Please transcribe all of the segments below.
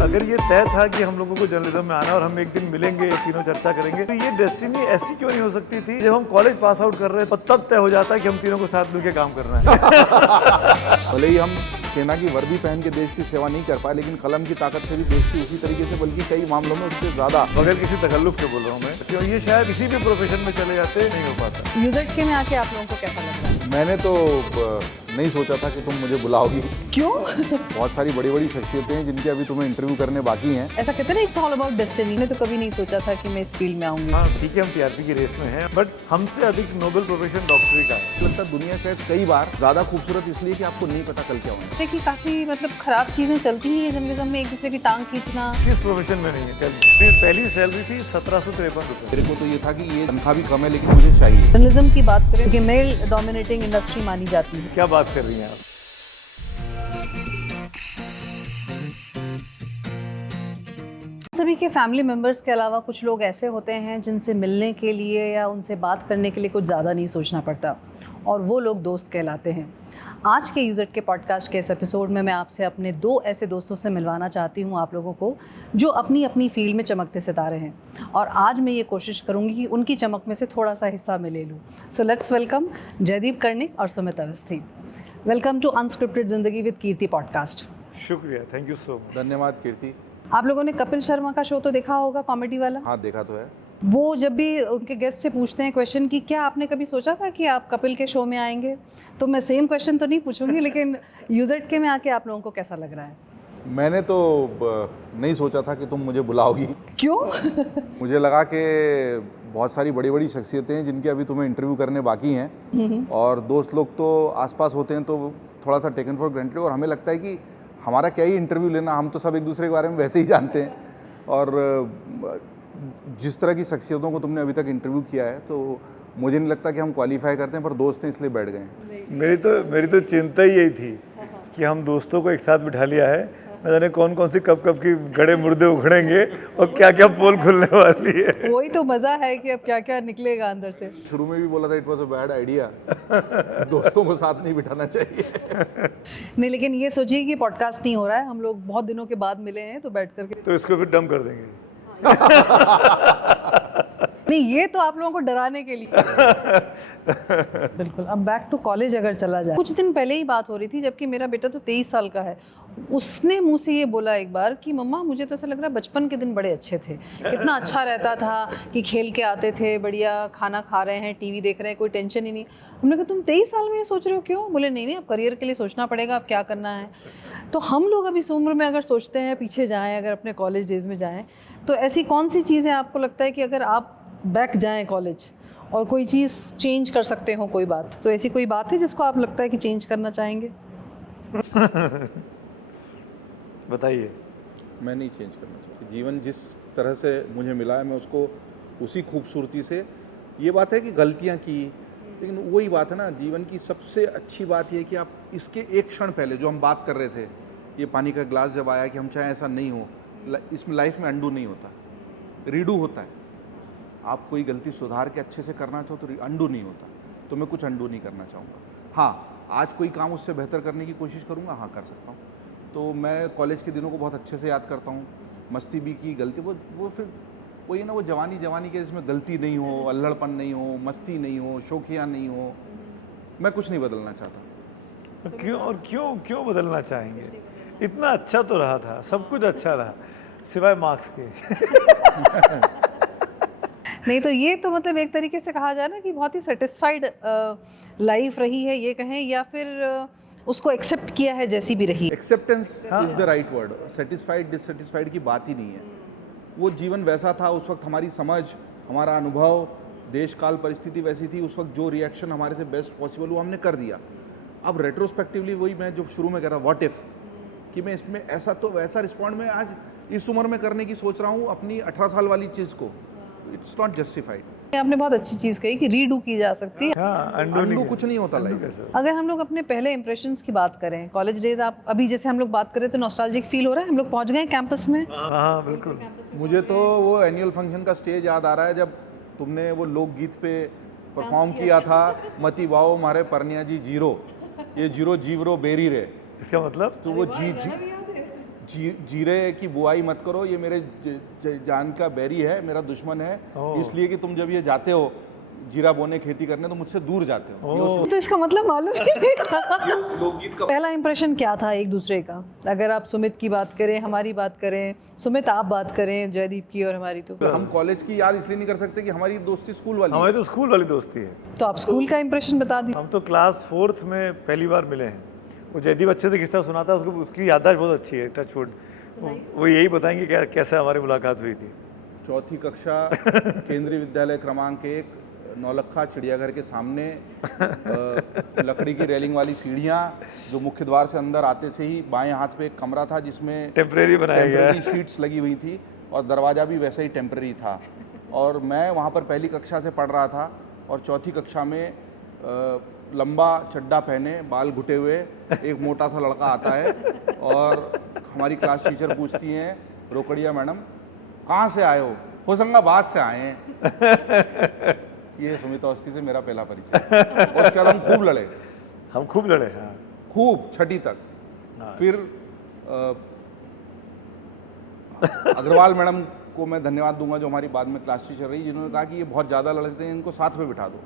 अगर ये तय था कि हम लोगों को जर्नलिज्म में आना और हम एक दिन मिलेंगे, तीनों चर्चा करेंगे, तो ये डेस्टिनी ऐसी क्यों नहीं हो सकती थी? जब हम कॉलेज पास आउट कर रहे थे तब तय हो जाता है कि हम तीनों को साथ मिलकर काम करना है। भले ही हम सेना की वर्दी पहन के देश की सेवा नहीं कर पाए, लेकिन कलम की ताकत से भी देश की उसी तरीके से, बल्कि कई मामलों में उससे ज्यादा। बगैर किसी तकल्लुफ के बोल रहा हूँ मैं, क्यों ये शायद किसी भी प्रोफेशन में चले जाते नहीं हो पाता। यूज़र में आके आप लोगों को कैसा लग रहा है? मैंने तो नहीं सोचा था कि तुम मुझे बुलाओगी। क्यों? बहुत सारी बड़ी बड़ी शख्सियतें हैं जिनके अभी तुम्हें इंटरव्यू करने बाकी हैं। ऐसा कहते हैं ना, इट्स ऑल अबाउट डेस्टिनी। मैंने तो कभी नहीं सोचा था कि मैं इस फील्ड में आऊंगी। हाँ ठीक है, हम टीआरपी की रेस में हैं, बट हमसे अधिक नोबेल प्रोफेशन डॉक्टरी का है। लगता है दुनिया शायद कई बार ज्यादा खूबसूरत इसलिए कि आपको नहीं पता कल क्या होना है। देखिए, काफी मतलब खराब चीजें चलती ही जर्नलिज्म में, एक दूसरे की टांग खींचना। किस प्रोफेशन में नहीं है? मेरी पहली सैलरी थी 1753 रुपये। मेरे को तो ये था कि ये तनख्वाह भी कम है लेकिन मुझे चाहिए। जर्नलिज्म की बात करें कि मेल डोमिनेटिंग इंडस्ट्री मानी जाती है। क्या बात कर रही हैं आप? सभी के फैमिली मेम्बर्स के अलावा कुछ लोग ऐसे होते हैं जिनसे मिलने के लिए या उनसे बात करने के लिए कुछ ज़्यादा नहीं सोचना पड़ता, और वो लोग दोस्त कहलाते हैं। आज के यूज़र के पॉडकास्ट के इस एपिसोड में मैं आपसे अपने दो ऐसे दोस्तों से मिलवाना चाहती हूँ आप लोगों को, जो अपनी अपनी फील्ड में चमकते सितारे हैं, और आज मैं ये कोशिश करूँगी कि उनकी चमक में से थोड़ा सा हिस्सा मैं ले लूँ। So let's welcome Jaideep Karnik और Sumit Awasthi. Welcome to unscripted Zindagi with Kirti podcast. शुक्रिया, थैंक यू सो मच। धन्यवाद कीर्ति। आप लोगों ने कपिल शर्मा का शो तो देखा होगा, कॉमेडी वाला। हाँ देखा तो है। वो जब भी उनके गेस्ट से पूछते हैं क्वेश्चन कि क्या आपने कभी सोचा था कि आप कपिल के शो में आएंगे, तो मैं सेम क्वेश्चन तो नहीं पूछूंगी, लेकिन यूज़र के में आके आप लोगों को कैसा लग रहा है? मैंने तो नहीं सोचा था कि तुम मुझे बुलाओगी। क्यों? मुझे लगा कि बहुत सारी बड़ी बड़ी शख्सियतें हैं जिनके अभी तुम्हें इंटरव्यू करने बाकी हैं, और दोस्त लोग तो आसपास होते हैं तो थोड़ा सा टेकन फॉर ग्रांटेड, और हमें लगता है कि हमारा क्या ही इंटरव्यू लेना, हम तो सब एक दूसरे के बारे में वैसे ही जानते हैं। और जिस तरह की शख्सियतों को तुमने अभी तक इंटरव्यू किया है, तो मुझे नहीं लगता कि हम क्वालिफाई करते हैं, पर दोस्त हैं इसलिए बैठ गए। मेरी तो चिंता ही यही थी कि हम दोस्तों को एक साथ बिठा लिया है, न जाने कौन कौन सी कब की गड़े मुर्दे उखड़ेंगे और क्या क्या पोल खुलने वाली है। वही तो मज़ा है कि अब क्या क्या निकलेगा अंदर से। शुरू में भी बोला था it was a bad idea, दोस्तों को साथ नहीं बिठाना चाहिए। नहीं, लेकिन ये सोचिए कि पॉडकास्ट नहीं हो रहा है, हम लोग बहुत दिनों के बाद मिले हैं, तो बैठ करके तो इसको फिर डम कर देंगे। नहीं, ये तो आप लोगों को डराने के लिए। बिल्कुल। अब बैक टू कॉलेज अगर चला जाए, कुछ दिन पहले ही बात हो रही थी, जबकि मेरा बेटा तो 23 साल का है। उसने मुंह से ये बोला एक बार कि मम्मा मुझे तो ऐसा लग रहा है बचपन के दिन बड़े अच्छे थे, कितना अच्छा रहता था कि खेल के आते थे, बढ़िया खाना खा रहे हैं, टीवी देख रहे हैं, कोई टेंशन ही नहीं। हमने कहा तुम 23 साल में ये सोच रहे हो, क्यों? बोले नहीं अब करियर के लिए सोचना पड़ेगा, अब क्या करना है। तो हम लोग अभी इस उम्र में अगर सोचते हैं, पीछे जाएँ, अगर अपने कॉलेज डेज में जाएँ, तो ऐसी कौन सी चीज़ें आपको लगता है कि अगर आप बैक जाएं कॉलेज और कोई चीज़ चेंज कर सकते हो, कोई बात, तो ऐसी कोई बात है जिसको आप लगता है कि चेंज करना चाहेंगे? बताइए। मैं नहीं चेंज करना चाहता। जीवन जिस तरह से मुझे मिला है, मैं उसको उसी खूबसूरती से, ये बात है कि गलतियाँ की, लेकिन वही बात है ना, जीवन की सबसे अच्छी बात ये है कि आप इसके एक क्षण पहले जो हम बात कर रहे थे, ये पानी का ग्लास जब आया कि हम चाहे ऐसा नहीं हो, इसमें लाइफ में अंडू नहीं होता, रीडू होता है। आप कोई गलती सुधार के अच्छे से करना चाहो तो अंडू नहीं होता, तो मैं कुछ अंडू नहीं करना चाहूँगा। हाँ, आज कोई काम उससे बेहतर करने की कोशिश करूँगा, हाँ कर सकता हूँ। तो मैं कॉलेज के दिनों को बहुत अच्छे से याद करता हूँ, मस्ती भी की, गलती वो फिर वही ना, वो जवानी के जिसमें गलती नहीं हो, अल्हड़पन नहीं हो, मस्ती नहीं हो, शौकिया नहीं हो। मैं कुछ नहीं बदलना चाहता। तो क्यों बदलना चाहेंगे? इतना अच्छा तो रहा था, सब कुछ अच्छा रहा सिवाय मार्क्स के। नहीं, तो ये तो मतलब एक तरीके से कहा जाए ना कि बहुत ही सेटिस्फाइड लाइफ रही है, ये कहें, या फिर उसको एक्सेप्ट किया है जैसी भी रही। Acceptance is the right word. Satisfied dissatisfied की बात ही नहीं है। वो जीवन वैसा था, उस वक्त हमारी समझ, हमारा अनुभव, देश काल परिस्थिति वैसी थी, उस वक्त जो रिएक्शन हमारे से बेस्ट पॉसिबल वो हमने कर दिया। अब रेट्रोस्पेक्टिवली वही मैं जो शुरू में कह रहा, व्हाट इफ, कि मैं इसमें ऐसा तो वैसा रिस्पॉन्ड मैं आज इस उम्र में करने की सोच रहा हूँ अपनी 18 साल वाली चीज़ को। It's not justified. आपने बहुत अच्छी चीज़ कही कि रीडू की जा सकती है। हाँ, अंडू कुछ नहीं होता लाइफ में। अगर हम लोग अपने पहले इंप्रेशंस की बात करें, कॉलेज डेज, आप अभी जैसे हम लोग बात करें तो नॉस्टैल्जिक फील हो रहा है, हम लोग पहुंच गए कैंपस में। हाँ बिल्कुल। मुझे तो वो एनुअल फंक्शन का स्टेज याद आ रहा है जब तुमने वो लोकगीत पे परफॉर्म किया था, मती वाओ मारे परनिया जी जीरो, ये जीरो जीवरो बेरी रे। इसका मतलब? तो वो जीरे की बुआई मत करो, ये मेरे जान का बैरी है, मेरा दुश्मन है, इसलिए कि तुम जब ये जाते हो जीरा बोने खेती करने तो मुझसे दूर जाते हो। ये उस तो इसका मतलब मालूम ही नहीं था। लोकगीत का पहला इंप्रेशन क्या था एक दूसरे का? अगर आप सुमित की बात करें, हमारी बात करें, सुमित आप बात करें जयदीप की और हमारी, तो हम कॉलेज की याद इसलिए नहीं कर सकते कि हमारी दोस्ती स्कूल वाली हमारी तो स्कूल वाली दोस्ती है। तो आप स्कूल का इंप्रेशन बता दी। हम तो क्लास 4th में पहली बार मिले हैं। वो जयदीप अच्छे से किस्सा सुनाता है, उसको उसकी याददाश्त बहुत अच्छी है, टचवुड। वो यही बताएंगे कि कैसे हमारी मुलाकात हुई थी। चौथी कक्षा केंद्रीय विद्यालय क्रमांक 1 नौलखा चिड़ियाघर के सामने लकड़ी की रेलिंग वाली सीढ़ियाँ, जो मुख्य द्वार से अंदर आते से ही बाएं हाथ पे एक कमरा था जिसमें टेम्परेरी बनाया गया है। शीट्स लगी हुई थी और दरवाज़ा भी वैसे ही टेम्परेरी था। और मैं वहाँ पर पहली कक्षा से पढ़ रहा था और चौथी कक्षा में लंबा चड्डा पहने, बाल घुटे हुए एक मोटा सा लड़का आता है और हमारी क्लास टीचर पूछती हैं, रोकड़िया मैडम कहाँ से आए हो? होशंगाबाद से आए हैं। ये सुमित अवस्थी से मेरा पहला परिचय। और उसके बाद हम खूब लड़े, हाँ। खूब छठी तक। फिर अग्रवाल मैडम को मैं धन्यवाद दूंगा जो हमारी बाद में क्लास टीचर रही, जिन्होंने कहा कि ये बहुत ज़्यादा लड़ते हैं, इनको साथ में बिठा दो।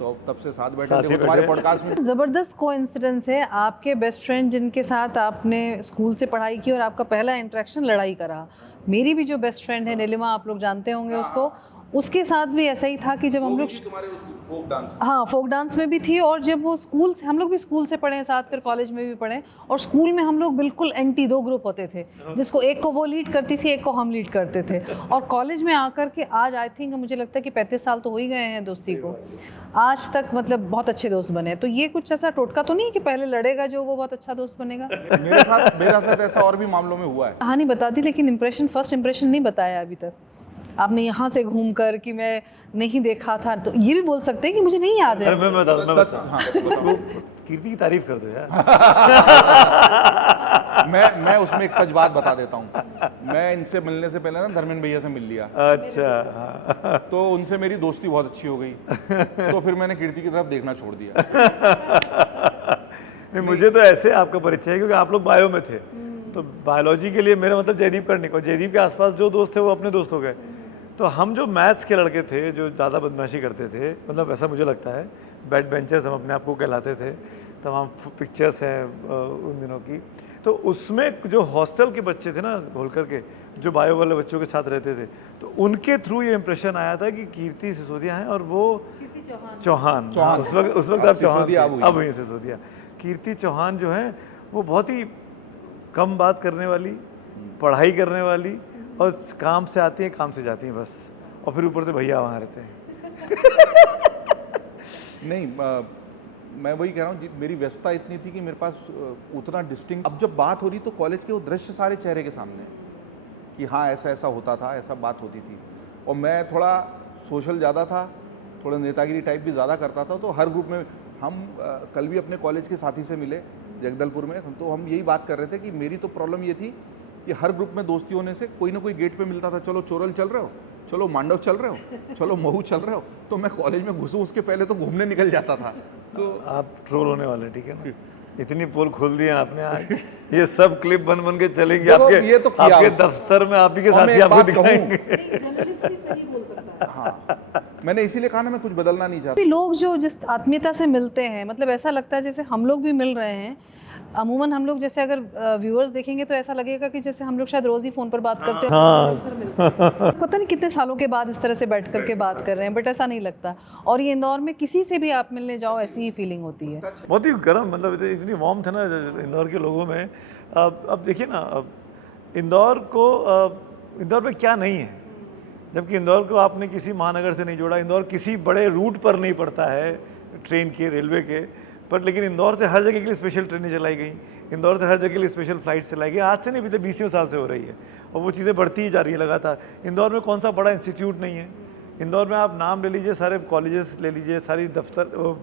तो तब से साथ बैठे थे तुम्हारे पॉडकास्ट में। जबरदस्त कोइंसिडेंस है, आपके बेस्ट फ्रेंड जिनके साथ आपने स्कूल से पढ़ाई की और आपका पहला इंटरेक्शन लड़ाई का रहा। मेरी भी जो बेस्ट फ्रेंड है नीलिमा, आप लोग जानते होंगे उसको, उसके साथ भी ऐसा ही था कि जब हम लोग तुम्हारे फोक डांस, हाँ फोक डांस में भी थी, और जब वो स्कूल से, हम लोग भी स्कूल से पढ़े साथ, फिर कॉलेज में भी पढ़े, और स्कूल में हम लोग बिल्कुल एंटी, 2 ग्रुप होते थे, जिसको एक को वो लीड करती थी, एक को हम लीड करते थे। और कॉलेज में आकर के आज आई थिंक मुझे लगता है कि 35 साल तो हो ही गए हैं दोस्ती को, आज तक मतलब बहुत अच्छे दोस्त बने। तो ये कुछ ऐसा टोटका तो नहीं है कि पहले लड़ेगा जो वो बहुत अच्छा दोस्त बनेगा? मेरे साथ ऐसा और भी मामलों में हुआ है। कहानी बता दी, लेकिन फर्स्ट इंप्रेशन नहीं बताया अभी तक। आपने यहाँ से घूम कर कि मैं नहीं देखा था, तो ये भी बोल सकते हैं कि मुझे नहीं याद है। मैं बता हाँ, कीर्ति की तारीफ कर दो यार। मैं उसमें एक सच बात बता देता हूँ। मैं इनसे मिलने से पहले ना धर्मेंद्र भैया से मिल लिया। अच्छा। तो उनसे मेरी दोस्ती बहुत अच्छी हो गई, तो फिर मैंने कीर्ति की तरफ देखना छोड़ दिया। नहीं, मुझे तो ऐसे आपका परिचय है क्योंकि आप लोग बायो में थे, तो बायोलॉजी के लिए मेरा मतलब जयदीप करने को, जयदीप के आसपास जो दोस्त थे वो अपने दोस्त हो गए। तो हम जो मैथ्स के लड़के थे जो ज़्यादा बदमाशी करते थे, मतलब ऐसा मुझे लगता है, बैक बेंचर्स हम अपने आप को कहलाते थे, तमाम पिक्चर्स हैं उन दिनों की। तो उसमें जो हॉस्टल के बच्चे थे ना होलकर के, जो बायो वाले बच्चों के साथ रहते थे, तो उनके थ्रू ये इंप्रेशन आया था कि कीर्ति सिसोदिया हैं और वो चौहान। उस वक्त आप चौहान थे, अब हुई सिसोदिया। कीर्ति चौहान जो है वो बहुत ही कम बात करने वाली, पढ़ाई करने वाली, और काम से आती हैं काम से जाती हैं बस, और फिर ऊपर से भैया वहाँ रहते हैं। नहीं, मैं वही कह रहा हूँ, मेरी व्यस्तता इतनी थी कि मेरे पास उतना डिस्टिंक्ट, अब जब बात हो रही तो कॉलेज के वो दृश्य सारे चेहरे के सामने कि हाँ ऐसा ऐसा होता था, ऐसा बात होती थी। और मैं थोड़ा सोशल ज़्यादा था, थोड़ा नेतागिरी टाइप भी ज़्यादा करता था, तो हर ग्रुप में हम कल भी अपने कॉलेज के साथी से मिले जगदलपुर में, तो हम यही बात कर रहे थे कि मेरी तो प्रॉब्लम ये थी कि हर ग्रुप में दोस्ती होने से कोई ना कोई गेट पे मिलता था, चलो चोरल चल रहे हो, चलो मांडव चल रहे हो, चलो महू चल रहे हो, तो मैं कॉलेज में घुसूं उसके पहले तो घूमने निकल जाता था। तो आप ट्रोल होने वाले, ठीक है ना? इतनी पोल खोल दी आपने आज, ये सब क्लिप बन बन के चलेंगे आपके, ये तो आपके दफ्तर में आप ही के साथी आपको दिखाएंगे। हाँ, मैंने इसीलिए कहा ना मैं कुछ बदलना नहीं चाहता। लोग जो जिस आत्मीयता से मिलते हैं, मतलब ऐसा लगता है जैसे हम लोग भी मिल रहे हैं। अमूमन हम लोग जैसे अगर व्यूअर्स देखेंगे तो ऐसा लगेगा कि जैसे हम लोग शायद रोज ही फोन पर बात करते हैं, पता नहीं कितने सालों के बाद इस तरह से बैठ करके बात कर रहे हैं, बट ऐसा नहीं लगता। और ये इंदौर में किसी से भी आप मिलने जाओ ऐसी ही फीलिंग होती है। बहुत ही गर्म, मतलब इतनी वार्म था ना इंदौर के लोगों में। अब देखिए ना, अब इंदौर में क्या नहीं है, जबकि इंदौर को आपने किसी महानगर से नहीं जोड़ा, इंदौर किसी बड़े रूट पर नहीं पड़ता है ट्रेन के, रेलवे के, पर लेकिन इंदौर से हर जगह के लिए स्पेशल ट्रेनें चलाई गई, इंदौर से हर जगह के लिए स्पेशल फ्लाइट चलाई गई। आज से नहीं, पिछले 20 साल से हो रही है, और वो चीज़ें बढ़ती ही जा रही है लगातार। इंदौर में कौन सा बड़ा इंस्टीट्यूट नहीं है? इंदौर में आप नाम ले लीजिए, सारे कॉलेजेस ले लीजिए, सारी दफ्तर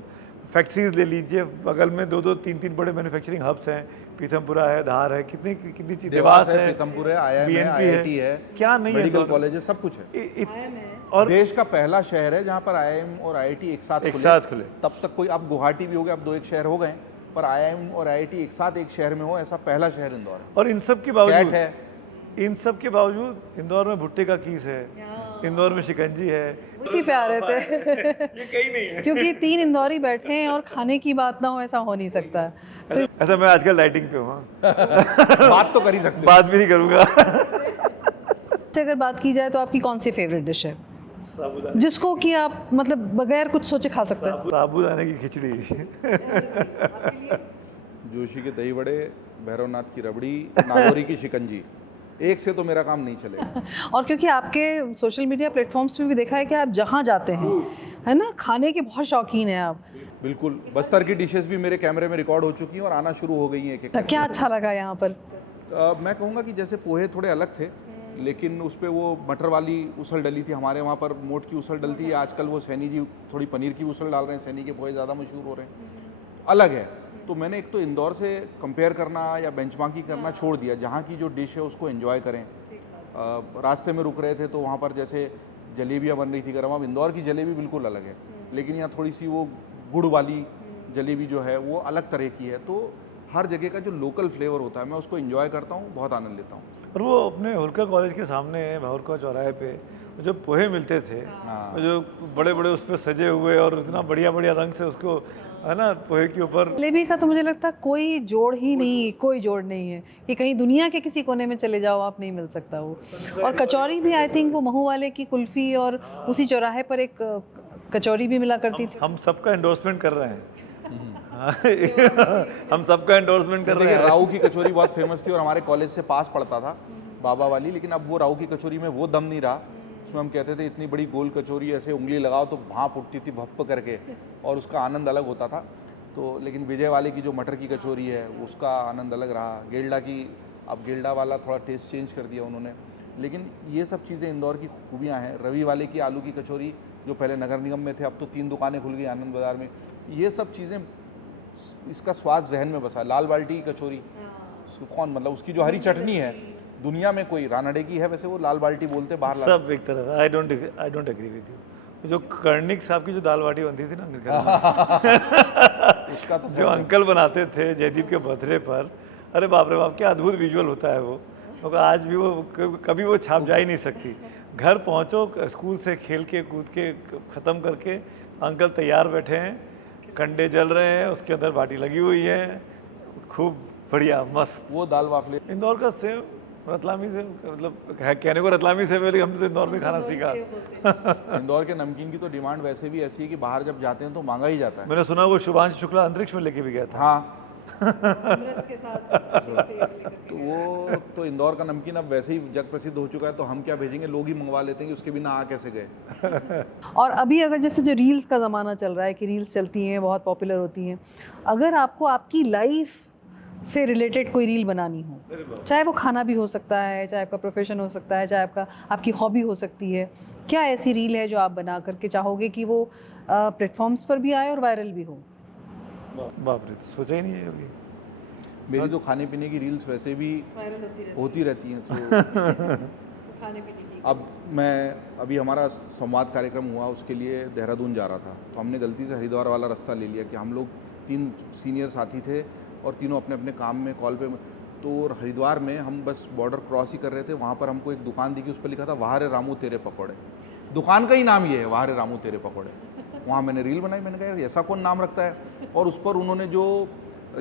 फैक्ट्रीज ले लीजिए, बगल में 2-2, 3-3 बड़े मैन्युफैक्चरिंग हब्स हैं, पीथमपुरा है, धार है, कितनी चीज़, देवास है, पीथमपुर है, IIM है, IIT है, क्या नहीं है? मेडिकल कॉलेज है, सब कुछ है। और देश का पहला शहर है जहाँ पर IIM और IIT एक साथ खुले। खुले। तब तक कोई, अब गुवाहाटी भी हो गया, अब 2-1 शहर हो गए, पर IIM और IIT एक साथ एक शहर में हो, ऐसा पहला शहर इंदौर है। और इन सब के कैट बावजूद है, इन सब के बावजूद इंदौर में भुट्टे का कीस है, इंदौर में शिकंजी है। उसी पे आ रहे थे ये कहीं नहीं है। क्योंकि 3 इंदौरी बैठे हैं और खाने की बात ना हो, ऐसा हो नहीं सकता। तो ऐसा मैं आजकल लाइटिंग पे हूँ, हाँ। बात तो कर ही सकते हो। बात भी नहीं करूँगा। से अगर बात की जाए तो आपकी कौन सी फेवरेट डिश है साबूदाना, जिसको कि आप मतलब बगैर कुछ सोचे खा सकते हैं? साबूदाने की खिचड़ी। जोशी के दही बड़े, भैरवनाथ की रबड़ी, नागौरी की शिकंजी, एक से तो मेरा काम नहीं चलेगा। और क्योंकि आपके सोशल मीडिया प्लेटफॉर्म्स में भी देखा है कि आप जहाँ जाते हैं, है ना, खाने के बहुत शौकीन हैं आप। बिल्कुल, बस्तर की डिशेस भी मेरे कैमरे में रिकॉर्ड हो चुकी हैं और आना शुरू हो गई हैं एक एक। क्या अच्छा लगा यहाँ पर? मैं कहूँगा कि जैसे पोहे थोड़े अलग थे, लेकिन उस पे वो मटर वाली उसल डली थी। हमारे वहाँ पर मोट की उसल डलती है, आजकल वो सैनी जी थोड़ी पनीर की उसल डाल रहे हैं, सैनी के पोहे ज़्यादा मशहूर हो रहे हैं, अलग है। तो मैंने एक तो इंदौर से कंपेयर करना या बेंचमार्किंग करना छोड़ दिया, जहाँ की जो डिश है उसको एंजॉय करें। रास्ते में रुक रहे थे तो वहाँ पर जैसे जलेबियाँ बन रही थी गर्म। अब इंदौर की जलेबी बिल्कुल अलग है, लेकिन यहाँ थोड़ी सी वो गुड़ वाली जलेबी जो है वो अलग तरह की है। तो हर जगह का जो लोकल फ्लेवर होता है मैं उसको एंजॉय करता हूँ, बहुत आनंद लेता हूँ। और वो अपने होलकर कॉलेज के सामने भावरका चौराहे पे जो पोहे मिलते थे, हाँ। जो बड़े बड़े उस पर सजे हुए और इतना बढ़िया बढ़िया रंग से उसको, है ना, पोहे के ऊपर। जलेबी का तो मुझे लगता है कोई जोड़ ही नहीं, कोई जोड़ नहीं है कि कहीं दुनिया के किसी कोने में चले जाओ आप नहीं मिल सकता वो। और कचौरी भी आई थिंक वो महू वाले की कुल्फ़ी और उसी चौराहे पर एक कचौरी भी मिला करती थी। हम सबका एंडोर्समेंट कर रहे हैं। हाँ, हम सबका एंडोर्समेंट कर रहे देखिए, हैं। राऊ की कचौरी बहुत फेमस थी और हमारे कॉलेज से पास पड़ता था बाबा वाली, लेकिन अब वो राऊ की कचौरी में वो दम नहीं रहा। उसमें हम कहते थे इतनी बड़ी गोल कचौरी ऐसे उंगली लगाओ तो भाप उठती थी भप्प करके, और उसका आनंद अलग होता था। तो लेकिन विजय वाले की जो मटर की कचौरी है उसका आनंद अलग रहा। गेल्डा की, अब गेल्डा वाला थोड़ा टेस्ट चेंज कर दिया उन्होंने, लेकिन ये सब चीज़ें इंदौर की खूबियाँ हैं। रवि वाले की आलू की कचौरी जो पहले नगर निगम में थे, अब तो 3 दुकानें खुल गई आनंद बाज़ार में। ये सब चीज़ें, इसका स्वाद जहन में बसा। लाल बाल्टी की कचौरी, उसको कौन, मतलब उसकी जो हरी चटनी है, दुनिया में कोई रानड़े की है वैसे वो लाल बाल्टी बोलते बाहर सब एक तरह। I don't agree with you. जो कर्णिक साहब की जो दाल बाटी बनती थी ना घर में, उसका तो जो अंकल बनाते थे जयदीप के बर्थडे पर, अरे बाप रे बाप, क्या अद्भुत विजुअल होता है वो। तो आज भी वो कभी वो छाप जा ही नहीं सकती। घर पहुंचो, स्कूल से खेल के कूद के ख़त्म करके अंकल तैयार बैठे हैं, कंडे जल रहे हैं, उसके अंदर बाटी लगी हुई है, खूब बढ़िया मस्त। वो दाल वाफले। इंदौर का सेव रतलामी से, मतलब कहने को रतलामी सेव है, लेकिन हमने तो इंदौर में खाना सीखा। इंदौर के नमकीन की तो डिमांड वैसे भी ऐसी है कि बाहर जब जाते हैं तो मांगा ही जाता है। मैंने सुना वो शुभांशु शुक्ला अंतरिक्ष में लेके भी गया था। हाँ, तो वो तो इंदौर का नमकीन अब वैसे ही जग प्रसिद्ध हो चुका है, तो हम क्या भेजेंगे, लोग ही मंगवा लेते हैं कि उसके बिना आ कैसे गए। और अभी अगर जैसे जो रील्स का ज़माना चल रहा है कि रील्स चलती हैं, बहुत पॉपुलर होती हैं, अगर आपको आपकी लाइफ से रिलेटेड कोई रील बनानी हो, चाहे वो खाना भी हो सकता है, चाहे आपका प्रोफेशन हो सकता है, चाहे आपकी हॉबी हो सकती है, क्या ऐसी रील है जो आप बना करके चाहोगे कि वो प्लेटफॉर्म्स पर भी आए और वायरल भी हो? बाप रे, तो सोचा ही नहीं है अभी। मेरी तो खाने पीने की रील्स वैसे भी होती रहती हैं। तो अब मैं, अभी हमारा संवाद कार्यक्रम हुआ, उसके लिए देहरादून जा रहा था, तो हमने गलती से हरिद्वार वाला रास्ता ले लिया कि हम लोग 3 सीनियर साथी थे और तीनों अपने अपने काम में कॉल पे। तो हरिद्वार में हम बस बॉर्डर क्रॉस ही कर रहे थे, वहाँ पर हमको एक दुकान दिखी, उस पर लिखा था वहाँ रे रामू तेरे पकौड़े। दुकान का ही नाम ये है, वहाँ रे रामू तेरे पकौड़े। वहाँ मैंने रील बनाई, मैंने कहा यार ऐसा कौन नाम रखता है। और उस पर उन्होंने जो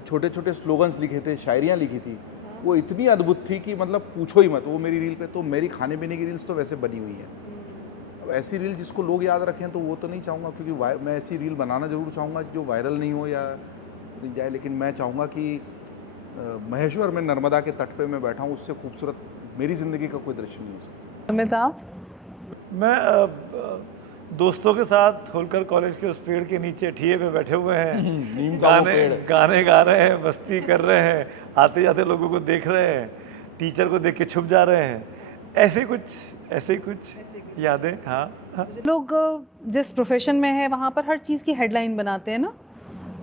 छोटे छोटे स्लोगन्स लिखे थे, शायरियाँ लिखी थी, वो इतनी अद्भुत थी कि मतलब पूछो ही मत। वो मेरी रील पे, तो मेरी खाने पीने की रील्स तो वैसे बनी हुई है। अब ऐसी रील जिसको लोग याद रखें तो वो तो नहीं चाहूँगा, क्योंकि मैं ऐसी रील बनाना ज़रूर चाहूँगा जो वायरल नहीं हो या नहीं जाए, लेकिन मैं चाहूँगा कि महेश्वर में नर्मदा के तट पे मैं बैठा हूँ, उससे खूबसूरत मेरी ज़िंदगी का कोई दृश्य नहीं हो सकता। अमित, आप? मैं दोस्तों के साथ होलकर कॉलेज के उस पेड़ के नीचे ठिए पे बैठे हुए हैं, नीम का वो पेड़। गाने गा रहे हैं, मस्ती कर रहे हैं, आते जाते लोगों को देख रहे हैं, टीचर को देख के छुप जा रहे हैं, ऐसे ही कुछ यादें। हाँ, लोग जिस प्रोफेशन में है वहाँ पर हर चीज़ की हेडलाइन बनाते हैं ना,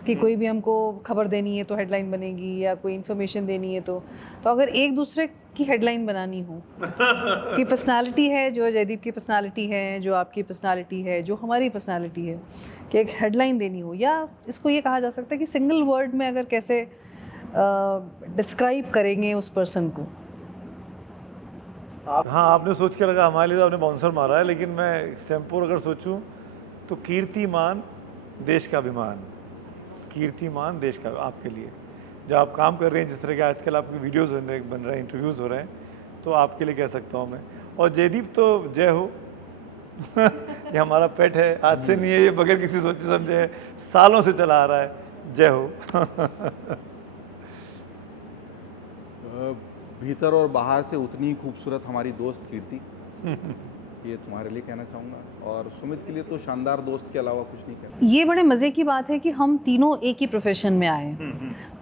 कि कोई भी हमको खबर देनी है तो हेडलाइन बनेगी, या कोई इन्फॉर्मेशन देनी है तो अगर एक दूसरे की हेडलाइन बनानी हो कि पर्सनालिटी है, जो जयदीप की पर्सनालिटी है, जो आपकी पर्सनालिटी है, जो हमारी पर्सनालिटी है, कि एक हेडलाइन देनी हो, या इसको ये कहा जा सकता है कि सिंगल वर्ड में अगर कैसे डिस्क्राइब करेंगे उस पर्सन को। हाँ, आपने सोच के लगा, हमारे लिए तो आपने बाउंसर मारा है, लेकिन मैं एक्सटेम्पोर अगर सोचूं तो कीर्तिमान देश का अभिमान, कीर्तिमान देश का आपके लिए जो आप काम कर रहे हैं, जिस तरह के आजकल आपके वीडियोस बन रहे हैं, इंटरव्यूज़ हो रहे हैं, तो आपके लिए कह सकता हूँ मैं। और जयदीप तो जय हो ये हमारा पेट है, आज से नहीं है, ये बगैर किसी सोचे समझे है, सालों से चला आ रहा है, जय हो भीतर और बाहर से उतनी ही खूबसूरत हमारी दोस्त कीर्ति, ये तुम्हारे लिए कहना चाहूँगा। और सुमित के लिए तो शानदार दोस्त के अलावा कुछ नहीं कहना। ये बड़े मज़े की बात है कि हम तीनों एक ही प्रोफेशन में आए,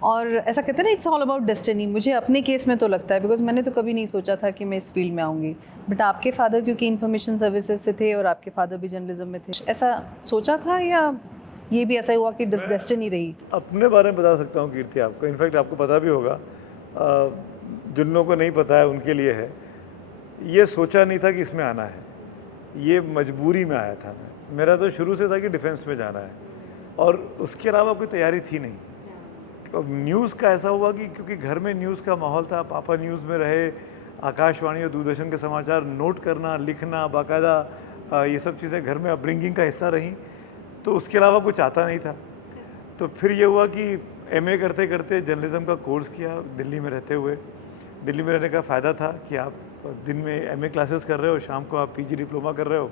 और ऐसा कहते हैं ना, इट्स ऑल अबाउट डेस्टिनी। मुझे अपने केस में तो लगता है, बिकॉज मैंने तो कभी नहीं सोचा था कि मैं इस फील्ड में आऊँगी, बट आपके फादर क्योंकि इन्फॉर्मेशन सर्विसेज से थे और आपके फादर भी जर्नलिज्म में थे, ऐसा सोचा था या ये भी ऐसा हुआ कि डेस्टिनी रही? अपने बारे में बता सकता हूँ कीर्ति आपको, इनफैक्ट आपको पता भी होगा, जिन लोगों को नहीं पता है उनके लिए है, ये सोचा नहीं था कि इसमें आना है, ये मजबूरी में आया था मैं। मेरा तो शुरू से था कि डिफेंस में जाना है, और उसके अलावा कोई तैयारी थी नहीं। अब न्यूज़ का ऐसा हुआ कि क्योंकि घर में न्यूज़ का माहौल था, पापा न्यूज़ में रहे, आकाशवाणी और दूरदर्शन के समाचार नोट करना, लिखना, बाकायदा ये सब चीज़ें घर में अपब्रिंगिंग का हिस्सा रहीं, तो उसके अलावा कुछ आता नहीं था। तो फिर ये हुआ कि एमए करते करते जर्नलिज्म का कोर्स किया दिल्ली में रहते हुए। दिल्ली में रहने का फ़ायदा था कि आप दिन में एमए क्लासेस कर रहे हो, शाम को आप पीजी डिप्लोमा कर रहे हो,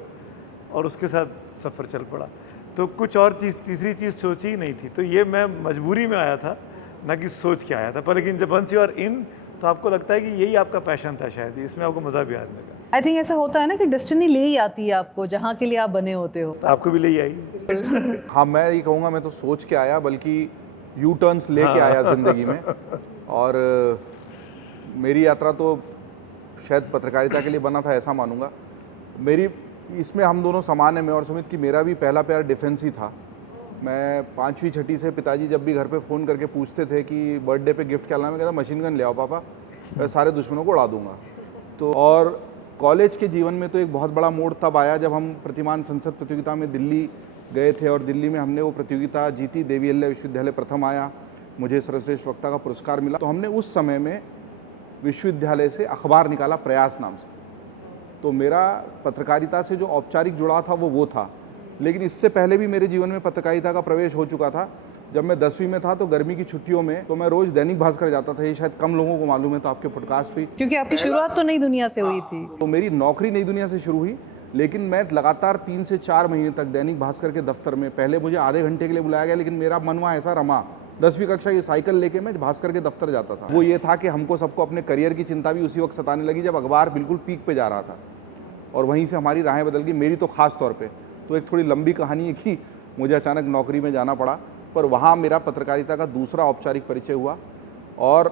और उसके साथ सफ़र चल पड़ा। तो कुछ और चीज़, तीसरी चीज़ सोची ही नहीं थी, तो ये मैं मजबूरी में आया था, ना कि सोच के आया था। पर लेकिन जब वंस यू आर इन, तो आपको लगता है कि यही आपका पैशन था, शायद इसमें आपको मज़ा भी आने लगा। आई थिंक ऐसा होता है ना कि डेस्टिनी ले ही आती है आपको जहाँ के लिए आप बने होते हो। आपको भी ले ही आई? हाँ, मैं ये कहूँगा, मैं तो सोच के आया, बल्कि यू टर्न्स लेके आया ज़िंदगी में। और मेरी यात्रा तो शायद पत्रकारिता के लिए बना था, ऐसा मानूंगा। मेरी इसमें हम दोनों समान हैं, मैं और सुमित, कि मेरा भी पहला प्यार डिफेंस ही था। मैं 5वीं 6ठी से पिताजी जब भी घर पे फ़ोन करके पूछते थे कि बर्थडे पे गिफ्ट क्या लाना, मैं कहता मशीन गन ले आओ पापा, मैं सारे दुश्मनों को उड़ा दूंगा। तो और कॉलेज के जीवन में तो एक बहुत बड़ा मोड़ तब आया जब हम प्रतिमान संसद प्रतियोगिता में दिल्ली गए थे, और दिल्ली में हमने वो प्रतियोगिता जीती, देवी अहिल्या विश्वविद्यालय प्रथम आया, मुझे सर्वश्रेष्ठ वक्ता का पुरस्कार मिला। तो हमने उस समय में विश्वविद्यालय से अखबार निकाला, प्रयास नाम से। तो मेरा पत्रकारिता से जो औपचारिक जुड़ाव था वो था, लेकिन इससे पहले भी मेरे जीवन में पत्रकारिता का प्रवेश हो चुका था। जब मैं 10वीं में था तो गर्मी की छुट्टियों में तो मैं रोज़ दैनिक भास्कर जाता था, ये शायद कम लोगों को मालूम है, तो आपके पॉडकास्ट भी, क्योंकि आपकी शुरुआत तो नई दुनिया से हुई थी। तो मेरी नौकरी नई दुनिया से शुरू हुई, लेकिन मैं लगातार 3 से 4 महीने तक दैनिक भास्कर के दफ्तर में, पहले मुझे आधे घंटे के लिए बुलाया गया, लेकिन मेरा मन वहाँ ऐसा रमा, 10वीं कक्षा ये साइकिल लेके मैं भास्कर के दफ्तर जाता था। वो ये था कि हमको सबको अपने करियर की चिंता भी उसी वक्त सताने लगी जब अखबार बिल्कुल पीक पे जा रहा था, और वहीं से हमारी राहें बदल गई, मेरी तो खास तौर पे। तो एक थोड़ी लंबी कहानी है कि मुझे अचानक नौकरी में जाना पड़ा, पर वहाँ मेरा पत्रकारिता का दूसरा औपचारिक परिचय हुआ, और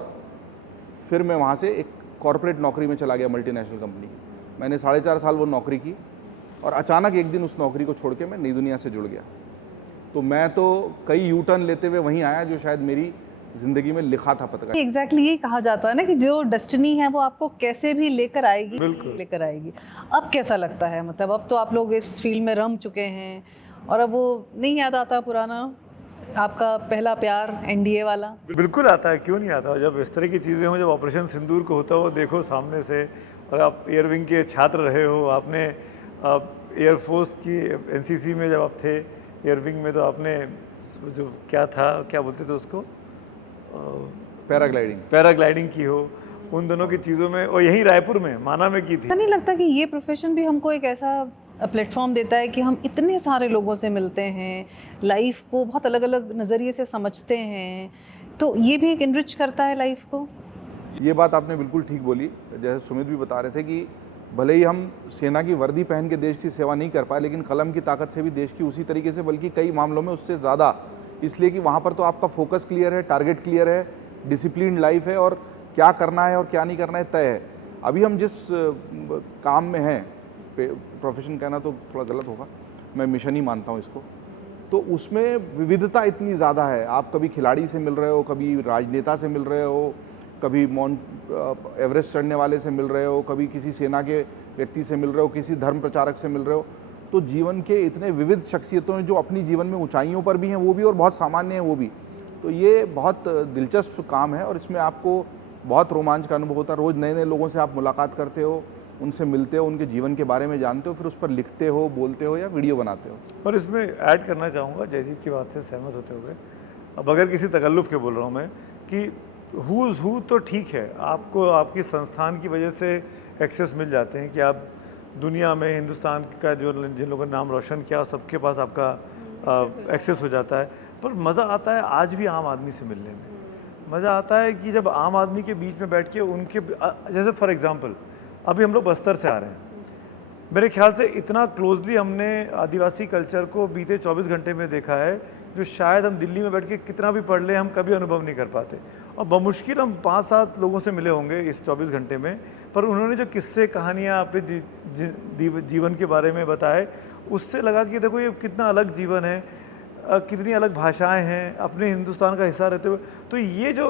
फिर मैं वहाँ से एक कॉरपोरेट नौकरी में चला गया, मल्टीनेशनल कंपनी। मैंने 4.5 साल वो नौकरी की, और अचानक एक दिन उस नौकरी को छोड़ के मैं नई दुनिया से जुड़ गया। तो मैं तो कई यू टर्न लेते हुए वहीं आया जो शायद मेरी ज़िंदगी में लिखा था पत्रकारिता। एग्जैक्टली यही कहा जाता है ना कि जो डेस्टिनी है वो आपको कैसे भी लेकर आएगी, लेकर आएगी। अब कैसा लगता है, मतलब अब तो आप लोग इस फील्ड में रम चुके हैं, और अब वो नहीं याद आता पुराना आपका पहला प्यार एनडीए वाला? बिल्कुल आता है, क्यों नहीं आता। जब इस तरह की चीज़ें हों, जब ऑपरेशन सिंदूर को होता हो देखो सामने से, और आप एयरविंग के छात्र रहे हो, आपने एयरफोर्स की एनसीसी में जब आप थे एयरविंग में, तो आपने जो क्या था, क्या बोलते थे उसको, पैराग्लाइडिंग की हो, उन दोनों की चीज़ों में, और यहीं रायपुर में माना में की थी। ऐसा नहीं लगता कि ये प्रोफेशन भी हमको एक ऐसा प्लेटफॉर्म देता है कि हम इतने सारे लोगों से मिलते हैं, लाइफ को बहुत अलग अलग नज़रिए से समझते हैं, तो ये भी एक इनरिच करता है लाइफ को? ये बात आपने बिल्कुल ठीक बोली। जैसे सुमित भी बता रहे थे कि भले ही हम सेना की वर्दी पहन के देश की सेवा नहीं कर पाए, लेकिन कलम की ताकत से भी देश की उसी तरीके से, बल्कि कई मामलों में उससे ज़्यादा, इसलिए कि वहाँ पर तो आपका फोकस क्लियर है, टारगेट क्लियर है, डिसिप्लिन लाइफ है, और क्या करना है और क्या नहीं करना है तय है। अभी हम जिस काम में हैं, प्रोफेशन कहना तो थोड़ा गलत होगा, मैं मिशन ही मानता हूँ इसको, तो उसमें विविधता इतनी ज़्यादा है। आप कभी खिलाड़ी से मिल रहे हो, कभी राजनेता से मिल रहे हो, कभी एवरेस्ट चढ़ने वाले से मिल रहे हो, कभी किसी सेना के व्यक्ति से मिल रहे हो, किसी धर्म प्रचारक से मिल रहे हो। तो जीवन के इतने विविध शख्सियतों हैं जो अपनी जीवन में ऊंचाइयों पर भी हैं वो भी, और बहुत सामान्य हैं वो भी। तो ये बहुत दिलचस्प काम है और इसमें आपको बहुत रोमांच का अनुभव होता है। रोज़ नए नए लोगों से आप मुलाकात करते हो, उनसे मिलते हो, उनके जीवन के बारे में जानते हो, फिर उस पर लिखते हो, बोलते हो या वीडियो बनाते हो। और इसमें ऐड करना चाहूँगा, जयदीप की बात से सहमत होते हुए, अब अगर किसी तकल्लुफ़ के बोल रहा हूँ मैं कि हुज़ हू तो ठीक है, आपको आपकी संस्थान की वजह से एक्सेस मिल जाते हैं कि आप दुनिया में हिंदुस्तान का जो जिन लोगों ने नाम रोशन किया सबके पास आपका एक्सेस हो जाता है। पर मज़ा आता है आज भी आम आदमी से मिलने में। मज़ा आता है कि जब आम आदमी के बीच में बैठ के उनके जैसे फॉर एग्ज़ाम्पल अभी हम लोग बस्तर से आ रहे हैं, मेरे ख्याल से इतना क्लोजली हमने आदिवासी कल्चर को बीते 24 घंटे में देखा है जो शायद हम दिल्ली में बैठ के कितना भी पढ़ लें हम कभी अनुभव नहीं कर पाते। और बमुश्किल हम 5-7 लोगों से मिले होंगे इस 24 घंटे में, पर उन्होंने जो किस्से कहानियाँ अपने जीवन के बारे में बताए, उससे लगा कि देखो ये कितना अलग जीवन है, कितनी अलग भाषाएं हैं, अपने हिंदुस्तान का हिस्सा रहते हुए। तो ये जो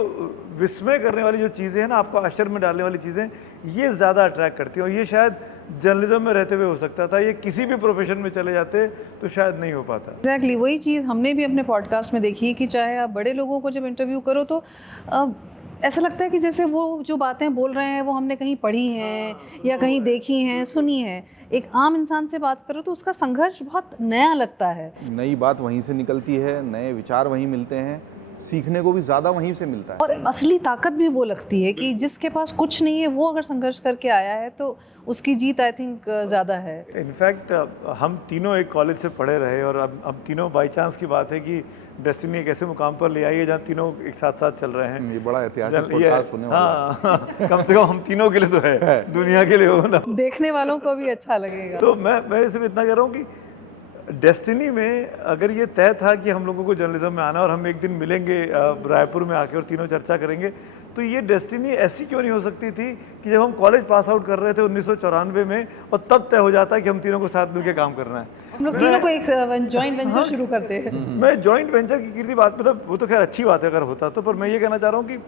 विस्मय करने वाली जो चीज़ें हैं ना, आपको आश्चर्य में डालने वाली चीज़ें, ये ज़्यादा अट्रैक्ट करती हैं। और ये शायद जर्नलिज्म में रहते हुए हो सकता था, ये किसी भी प्रोफेशन में चले जाते तो शायद नहीं हो पाता। एग्जैक्टली वही चीज़ हमने भी अपने पॉडकास्ट में देखी कि चाहे आप बड़े लोगों को जब इंटरव्यू करो तो ऐसा लगता है कि जैसे वो जो बातें बोल रहे हैं वो हमने कहीं पढ़ी हैं या कहीं देखी हैं, सुनी है। एक आम इंसान से बात करो तो उसका संघर्ष बहुत नया लगता है। नई बात वहीं से निकलती है, नए विचार वहीं मिलते हैं, सीखने को भी ज़्यादा वहीं से मिलता है। और असली ताकत भी वो लगती है कि जिसके पास कुछ नहीं है वो अगर संघर्ष करके आया है तो उसकी जीत आई थिंक ज़्यादा है। इनफैक्ट हम तीनों एक कॉलेज से पढ़े रहे और अब तीनों बाई चांस की बात है कि डेस्टिनी एक ऐसे मुकाम पर ले आई है जहाँ तीनों एक साथ साथ चल रहे हैं। ये बड़ा ऐतिहासिक पॉडकास्ट होने वाला है। हाँ, कम से कम हम तीनों के लिए तो है, दुनिया के लिए हो ना, देखने वालों को भी अच्छा लगेगा। तो मैं सिर्फ इतना कह रहा हूँ कि डेस्टिनी में अगर ये तय था कि हम लोगों को जर्नलिज्म में आना और हम एक दिन मिलेंगे रायपुर में आके और तीनों चर्चा करेंगे, तो ये डेस्टिनी ऐसी क्यों नहीं हो सकती थी कि जब हम कॉलेज पास आउट कर रहे थे 1994 में और तब तय हो जाता है कि हम तीनों को साथ मिलकर काम करना है, हम लोग तीनों को एक जॉइंट वेंचर शुरू करते हैं। मैं जॉइंट वेंचर की कीर्ति बात पे, वो तो खैर अच्छी बात है अगर होता तो, पर मैं ये कहना चाह रहा हूँ कि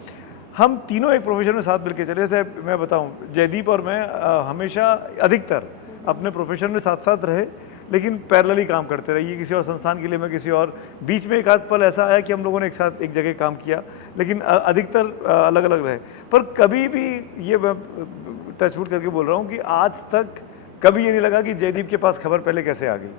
हम तीनों एक प्रोफेशन में साथ मिलकर चले। जैसे मैं बताऊँ, जयदीप और मैं हमेशा अधिकतर अपने प्रोफेशन में साथ साथ रहे, लेकिन पैरेलली काम करते रहिए। किसी और संस्थान के लिए मैं किसी और, बीच में एक आध पल ऐसा आया कि हम लोगों ने एक साथ एक जगह काम किया, लेकिन अधिकतर अलग अलग रहे। पर कभी भी ये मैं टचवुड करके बोल रहा हूँ कि आज तक कभी ये नहीं लगा कि जयदीप के पास खबर पहले कैसे आ गई,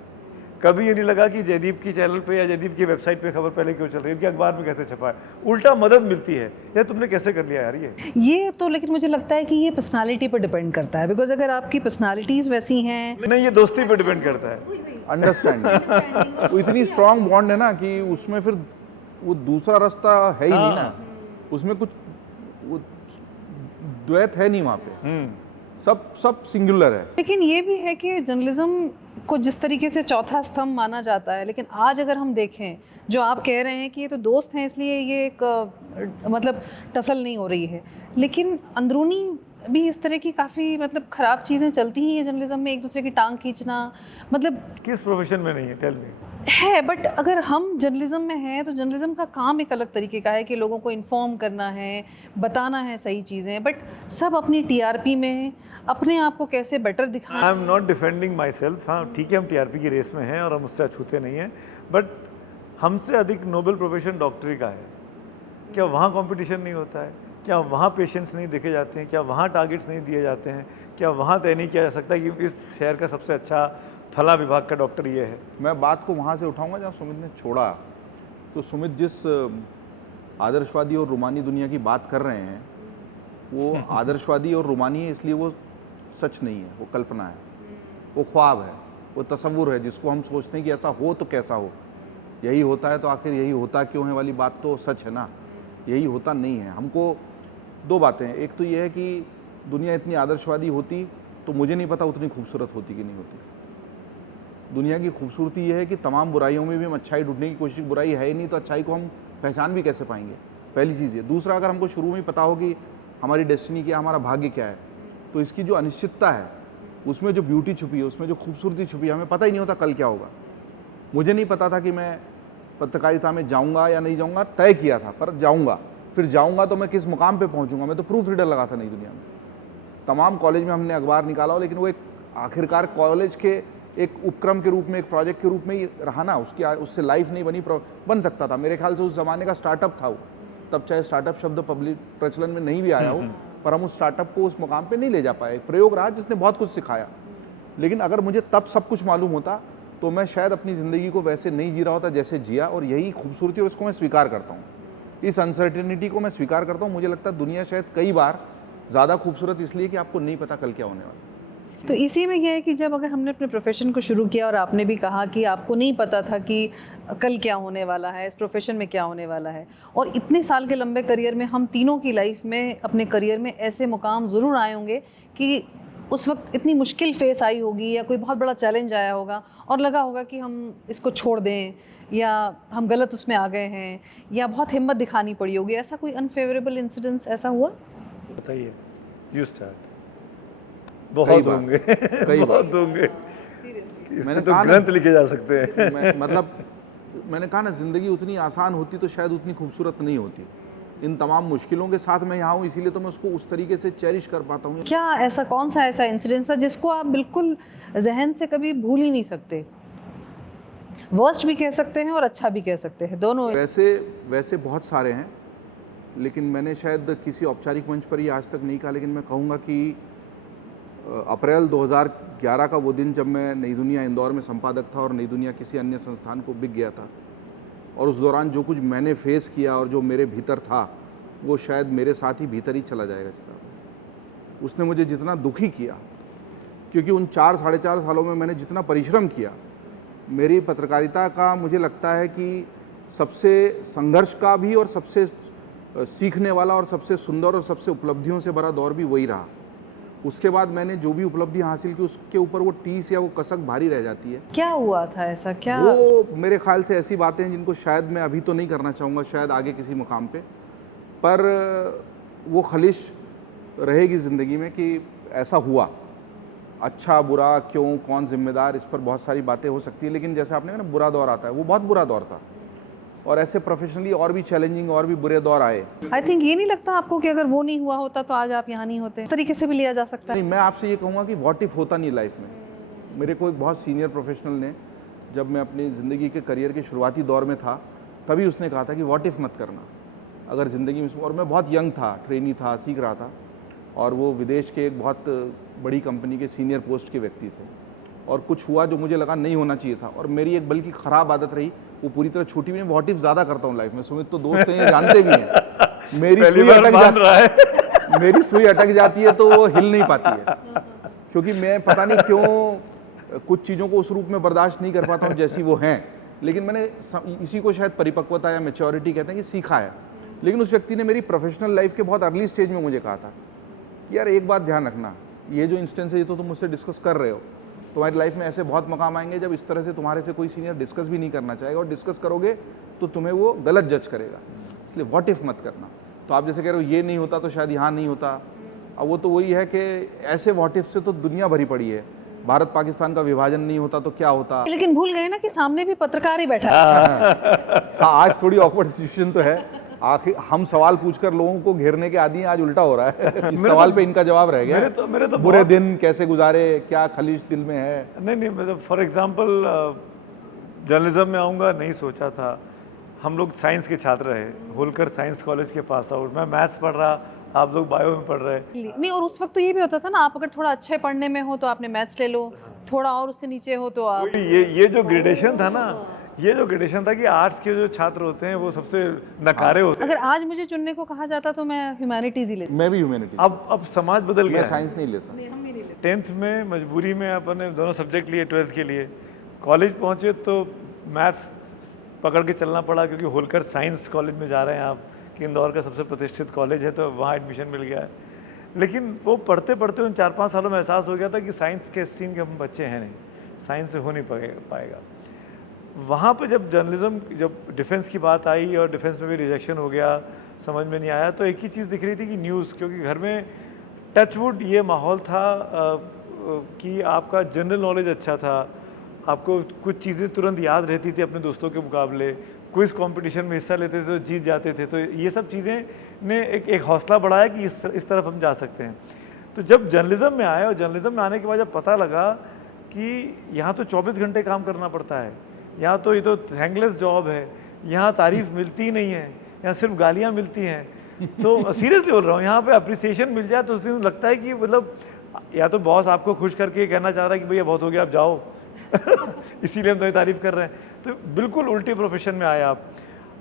कभी ये नहीं लगा कि जयदीप की चैनल पे या जयदीप की वेबसाइट पे खबर पहले क्यों चल रही है, उनके अखबार में कैसे छपा है। उल्टा मदद मिलती है, यार तुमने कैसे कर लिया यार ये तो। लेकिन मुझे लगता है कि ये पर्सनालिटी पर डिपेंड करता है, बिकॉज अगर आपकी पर्सनालिटीज वैसी हैं। नहीं, ये दोस्ती पे डिपेंड करता है, अंडरस्टैंडिंग। वो इतनी स्ट्रांग बॉन्ड है ना कि उसमें फिर वो दूसरा रास्ता है ही नहीं ना, उसमें कुछ वो द्वैत है नहीं वहाँ पे, सब सिंगुलर है। लेकिन ये भी है कि जर्नलिज्म को जिस तरीके से चौथा स्तंभ माना जाता है, लेकिन आज अगर हम देखें, जो आप कह रहे हैं कि ये तो दोस्त हैं इसलिए ये एक मतलब टसल नहीं हो रही है, लेकिन अंदरूनी भी इस तरह की काफ़ी मतलब ख़राब चीज़ें चलती ही है जर्नलिज्म में, एक दूसरे की टांग खींचना। मतलब किस प्रोफेशन में नहीं है, टेल मी। है, बट अगर हम जर्नलिज्म में हैं तो जर्नलिज्म का काम एक अलग तरीके का है कि लोगों को इन्फॉर्म करना है, बताना है सही चीज़ें, बट सब अपनी टीआरपी में अपने आप को कैसे बेटर दिखाएं। I am not defending my self. हाँ ठीक है, हम टीआरपी की रेस में हैं और हम उससे अछूते नहीं हैं, बट हमसे अधिक नोबल प्रोफेशन डॉक्टरी का है। क्या वहाँ कंपटीशन नहीं होता है? क्या वहाँ पेशेंट्स नहीं देखे जाते हैं? क्या वहाँ टारगेट्स नहीं दिए जाते हैं? क्या वहाँ तय नहीं किया जा सकता कि इस शहर का सबसे अच्छा फला विभाग का डॉक्टर ये है? मैं बात को वहाँ से उठाऊंगा जहाँ सुमित ने छोड़ा। तो सुमित जिस आदर्शवादी और रूमानी दुनिया की बात कर रहे हैं, वो आदर्शवादी और रूमानी है इसलिए वो सच नहीं है, वो कल्पना है, वो ख्वाब है, वो तसव्वुर है जिसको हम सोचते हैं कि ऐसा हो तो कैसा हो, यही होता है तो आखिर यही होता क्यों है वाली बात तो सच है ना, यही होता नहीं है। हमको दो बातें हैं, एक तो ये है कि दुनिया इतनी आदर्शवादी होती तो मुझे नहीं पता उतनी खूबसूरत होती कि नहीं होती। दुनिया की खूबसूरती ये है कि तमाम बुराइयों में भी हम अच्छाई ढूंढने की कोशिश, बुराई है ही नहीं तो अच्छाई को हम पहचान भी कैसे पाएंगे, पहली चीज़ ये। दूसरा, अगर हमको शुरू में ही पता हो कि हमारी डेस्टिनी क्या, हमारा भाग्य क्या है, तो इसकी जो अनिश्चितता है, उसमें जो ब्यूटी छुपी है, उसमें जो खूबसूरती छुपी है, हमें पता ही नहीं होता कल क्या होगा। मुझे नहीं पता था कि मैं पत्रकारिता में जाऊंगा या नहीं जाऊंगा, तय किया था पर जाऊंगा। फिर जाऊंगा तो मैं किस मुकाम पे पहुंचूंगा। मैं तो प्रूफ रीडर लगा था नई दुनिया में, तमाम कॉलेज में हमने अखबार निकाला हो, लेकिन वो एक आखिरकार कॉलेज के एक उपक्रम के रूप में, एक प्रोजेक्ट के रूप में ही रहा ना, उससे लाइफ नहीं बनी, बन सकता था। मेरे ख्याल से उस ज़माने का स्टार्टअप था वो, तब चाहे स्टार्टअप शब्द पब्लिक प्रचलन में नहीं भी आया हो, पर हम उस स्टार्टअप को उस मुकाम पे नहीं ले जा पाए। प्रयोग रहा जिसने बहुत कुछ सिखाया, लेकिन अगर मुझे तब सब कुछ मालूम होता तो मैं शायद अपनी ज़िंदगी को वैसे नहीं जी रहा होता जैसे जिया। और यही खूबसूरती, और उसको मैं स्वीकार करता हूँ, इस अनसर्टेनिटी को मैं स्वीकार करता हूँ। मुझे लगता है दुनिया शायद कई बार ज़्यादा खूबसूरत इसलिए कि आपको नहीं पता कल क्या होने वाला। तो इसी में यह है कि जब अगर हमने अपने प्रोफेशन को शुरू किया और आपने भी कहा कि आपको नहीं पता था कि कल क्या होने वाला है, इस प्रोफेशन में क्या होने वाला है, और इतने साल के लंबे करियर में हम तीनों की लाइफ में, अपने करियर में ऐसे मुकाम ज़रूर आए होंगे कि उस वक्त इतनी मुश्किल फेस आई होगी या कोई बहुत बड़ा चैलेंज आया होगा और लगा होगा कि हम इसको छोड़ दें या हम गलत उसमें आ गए हैं या बहुत हिम्मत दिखानी पड़ी होगी। ऐसा कोई अनफेवरेबल इंसिडेंस ऐसा हुआ? बताइए, यू स्टार्ट। बहुत होंगे, बहुत होंगे, इसमें तो ग्रंथ लिखे जा सकते हैं। मतलब मैंने कहा ना, ज़िंदगी उतनी आसान होती तो शायद उतनी खूबसूरत नहीं होती। इन तमाम मुश्किलों के साथ मैं यहाँ हूँ, इसीलिए तो मैं उसको उस तरीके से चेरिश कर पाता हूँ। क्या ऐसा, कौन सा ऐसा इंसिडेंस था जिसको आप बिल्कुल जहन से कभी भूल ही नहीं सकते? वर्स्ट भी कह सकते हैं और अच्छा भी कह सकते हैं, दोनों। वैसे बहुत सारे हैं, लेकिन मैंने शायद किसी औपचारिक मंच पर ये आज तक नहीं कहा, लेकिन मैं कहूँगा कि अप्रैल 2011 का वो दिन जब मैं नई दुनिया इंदौर में संपादक था और नई दुनिया किसी अन्य संस्थान को बिक गया था, और उस दौरान जो कुछ मैंने फेस किया और जो मेरे भीतर था वो शायद मेरे साथ ही भीतर ही चला जाएगा चिता। उसने मुझे जितना दुखी किया, क्योंकि उन 4 साढ़े 4 सालों में मैंने जितना परिश्रम किया, मेरी पत्रकारिता का मुझे लगता है कि सबसे संघर्ष का भी और सबसे सीखने वाला और सबसे सुंदर और सबसे उपलब्धियों से भरा दौर भी वही रहा। उसके बाद मैंने जो भी उपलब्धि हासिल की, उसके ऊपर वो टीस या वो कसक भारी रह जाती है। क्या हुआ था ऐसा? क्या वो मेरे ख्याल से ऐसी बातें हैं जिनको शायद मैं अभी तो नहीं करना चाहूँगा, शायद आगे किसी मुकाम पे, पर वो खलिश रहेगी ज़िंदगी में कि ऐसा हुआ। अच्छा बुरा क्यों, कौन जिम्मेदार, इस पर बहुत सारी बातें हो सकती है, लेकिन जैसे आपने कहा ना बुरा दौर आता है, वो बहुत बुरा दौर था। और ऐसे प्रोफेशनली और भी चैलेंजिंग और भी बुरे दौर आए। आई थिंक ये नहीं लगता आपको कि अगर वो नहीं हुआ होता तो आज आप यहाँ नहीं होते? इस तरीके से भी लिया जा सकता है। नहीं, मैं आपसे ये कहूँगा कि व्हाट इफ होता नहीं लाइफ में। मेरे को एक बहुत सीनियर प्रोफेशनल ने, जब मैं अपनी ज़िंदगी के करियर के शुरुआती दौर में था, तभी उसने कहा था कि व्हाट इफ मत करना अगर ज़िंदगी में। और मैं बहुत यंग था, ट्रेनी था, सीख रहा था, और वो विदेश के एक बहुत बड़ी कंपनी के सीनियर पोस्ट के व्यक्ति थे, और कुछ हुआ जो मुझे लगा नहीं होना चाहिए था। और मेरी एक बल्कि ख़राब आदत रही, वो पूरी तरह छूटी भी नहीं। व्हाट इफ ज़्यादा करता हूँ लाइफ में। सुमित तो दोस्त हैं, ये जानते भी हैं। मेरी सुई अटक जाती है तो वो हिल नहीं पाती है, क्योंकि मैं पता नहीं क्यों कुछ चीज़ों को उस रूप में बर्दाश्त नहीं कर पाता हूँ जैसी वो हैं। लेकिन मैंने इसी को शायद परिपक्वता या मैच्योरिटी कहते हैं कि सीखा है। लेकिन उस व्यक्ति ने मेरी प्रोफेशनल लाइफ के बहुत अर्ली स्टेज में मुझे कहा था कि यार एक बात ध्यान रखना, ये जो इंस्टेंस है ये तो तुम मुझसे डिस्कस कर रहे हो, तुम्हारी लाइफ में ऐसे बहुत मकाम आएंगे जब इस तरह से तुम्हारे से कोई सीनियर डिस्कस भी नहीं करना चाहेगा, और डिस्कस करोगे तो तुम्हें वो गलत जज करेगा। इसलिए व्हाट इफ मत करना। तो आप जैसे कह रहे हो ये नहीं होता तो शायद यहाँ नहीं होता, अब वो तो वही है कि ऐसे व्हाट इफ से तो दुनिया भरी पड़ी है। भारत पाकिस्तान का विभाजन नहीं होता तो क्या होता। लेकिन भूल गए ना कि सामने भी पत्रकार ही बैठा है। हाँ, आज थोड़ी ऑकवर्ड सिचुएशन तो है। आखिर हम सवाल पूछकर लोगों को घेरने के आदी हैं, आज उल्टा हो रहा है। इस सवाल पे इनका जवाब रह गया। मेरे तो बुरे दिन कैसे गुजारे, क्या खलीज दिल में है? नहीं, मतलब फॉर एग्जांपल जर्नलिज्म में आऊँगा नहीं सोचा था। हम लोग साइंस के छात्र रहे, होलकर साइंस कॉलेज के पास आउट। मैं मैथ्स पढ़ रहा, आप लोग बायो में पढ़ रहे। नहीं, और उस वक्त तो ये भी होता था ना, आप अगर थोड़ा अच्छे पढ़ने में हो तो आपने मैथ्स ले लो, थोड़ा और उससे नीचे हो तो आप। ये जो ग्रेडेशन था ना, ये जो ग्रेडेशन था कि आर्ट्स के जो छात्र होते हैं वो सबसे नकारे होते हैं। अगर आज मुझे चुनने को कहा जाता तो मैं ह्यूमैनिटीज ही लेती। मैं भी ह्यूमैनिटीज। अब समाज बदल गया। मैं साइंस नहीं लेता। 10th में मजबूरी में अपने दोनों सब्जेक्ट लिए 12th के लिए। कॉलेज पहुंचे तो मैथ्स पकड़ के चलना पड़ा, क्योंकि होलकर साइंस कॉलेज में जा रहे हैं आप, कि इंदौर का सबसे प्रतिष्ठित कॉलेज है, तो वहाँ एडमिशन मिल गया है। लेकिन वो पढ़ते पढ़ते उन 4-5 सालों में एहसास हो गया था कि साइंस के स्ट्रीम के हम बच्चे हैं नहीं, साइंस से हो नहीं पाएगा। वहाँ पे जब जर्नलिज्म, जब डिफेंस की बात आई और डिफेंस में भी रिजेक्शन हो गया, समझ में नहीं आया, तो एक ही चीज़ दिख रही थी कि न्यूज़, क्योंकि घर में टचवुड ये माहौल था कि आपका जनरल नॉलेज अच्छा था आपको कुछ चीज़ें तुरंत याद रहती थी अपने दोस्तों के मुकाबले, क्विज कंपटीशन में हिस्सा लेते थे तो जीत जाते थे। तो ये सब चीज़ें ने एक हौसला बढ़ाया कि इस तरफ हम जा सकते हैं। तो जब जर्नलिज्म में आए और जर्नलिज्म में आने के बाद जब पता लगा कि यहाँ तो 24 घंटे काम करना पड़ता है, यहाँ तो ये तो थैंकलेस जॉब है, यहाँ तारीफ मिलती ही नहीं है, यहाँ सिर्फ गालियाँ मिलती हैं। तो सीरियसली बोल रहा हूँ, यहाँ पे अप्रिसिएशन मिल जाए तो उस दिन लगता है कि मतलब या तो बॉस आपको खुश करके कहना चाह रहा है कि भैया बहुत हो गया, आप जाओ इसीलिए हम तुम्हें तारीफ कर रहे हैं। तो बिल्कुल उल्टे प्रोफेशन में आए आप।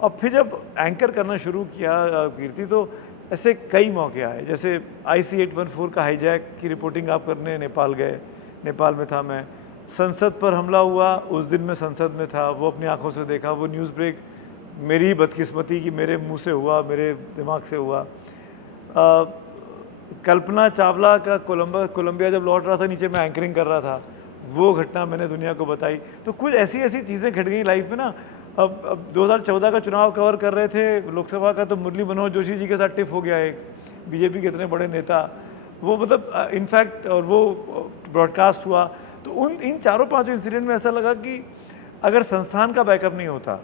और फिर जब एंकर करना शुरू किया कीर्ति, तो ऐसे कई मौके आए, जैसे IC-814 का हाईजैक की रिपोर्टिंग आप करने नेपाल गए, नेपाल में था मैं। संसद पर हमला हुआ, उस दिन मैं संसद में था, वो अपनी आंखों से देखा। वो न्यूज़ ब्रेक मेरी ही बदकिस्मती कि मेरे मुंह से हुआ, मेरे दिमाग से हुआ। कल्पना चावला का कोलंबिया जब लौट रहा था, नीचे मैं एंकरिंग कर रहा था, वो घटना मैंने दुनिया को बताई। तो कुछ ऐसी ऐसी चीज़ें घट गई लाइफ में ना। अब 2014 का चुनाव कवर कर रहे थे लोकसभा का, तो मुरली मनोहर जोशी जी के साथ टिफ हो गया एक, बीजेपी के इतने बड़े नेता, वो मतलब इनफैक्ट, और वो ब्रॉडकास्ट हुआ। तो इन 4-5 इंसिडेंट में ऐसा लगा कि अगर संस्थान का बैकअप नहीं होता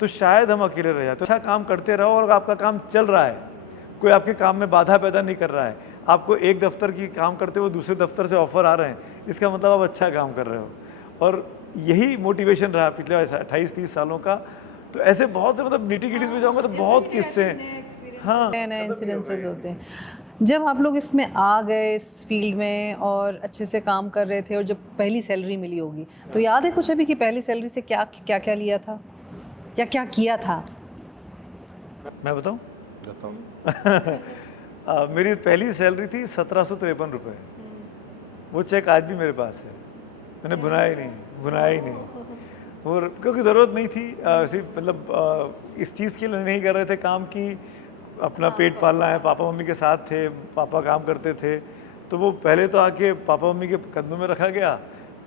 तो शायद हम अकेले रह जाते। अच्छा काम करते रहो और आपका काम चल रहा है, कोई आपके काम में बाधा पैदा नहीं कर रहा है, आपको एक दफ्तर की काम करते हुए दूसरे दफ्तर से ऑफर आ रहे हैं, इसका मतलब आप अच्छा काम कर रहे हो। और यही मोटिवेशन रहा पिछले 28-30 सालों का। तो ऐसे बहुत से, मतलब निटी-गिटीज़ में जाऊँगा तो बहुत किस्से हैं। हाँ, नए इंसिडेंसेस होते हैं। जब आप लोग इसमें आ गए इस फील्ड में और अच्छे से काम कर रहे थे, और जब पहली सैलरी मिली होगी, तो याद है कुछ अभी कि पहली सैलरी से क्या क्या क्या लिया था, क्या क्या किया था? मैं बताऊँ? बताओ। मेरी पहली सैलरी थी 1753 रुपये। वो चेक आज भी मेरे पास है, मैंने बुनाया ही नहीं। और क्योंकि ज़रूरत नहीं थी, सिर्फ मतलब इस चीज़ के लिए नहीं कर रहे थे काम की, अपना पेट पालना है। पापा मम्मी के साथ थे, पापा काम करते थे, तो वो पहले तो आके पापा मम्मी के कदमों में रखा गया,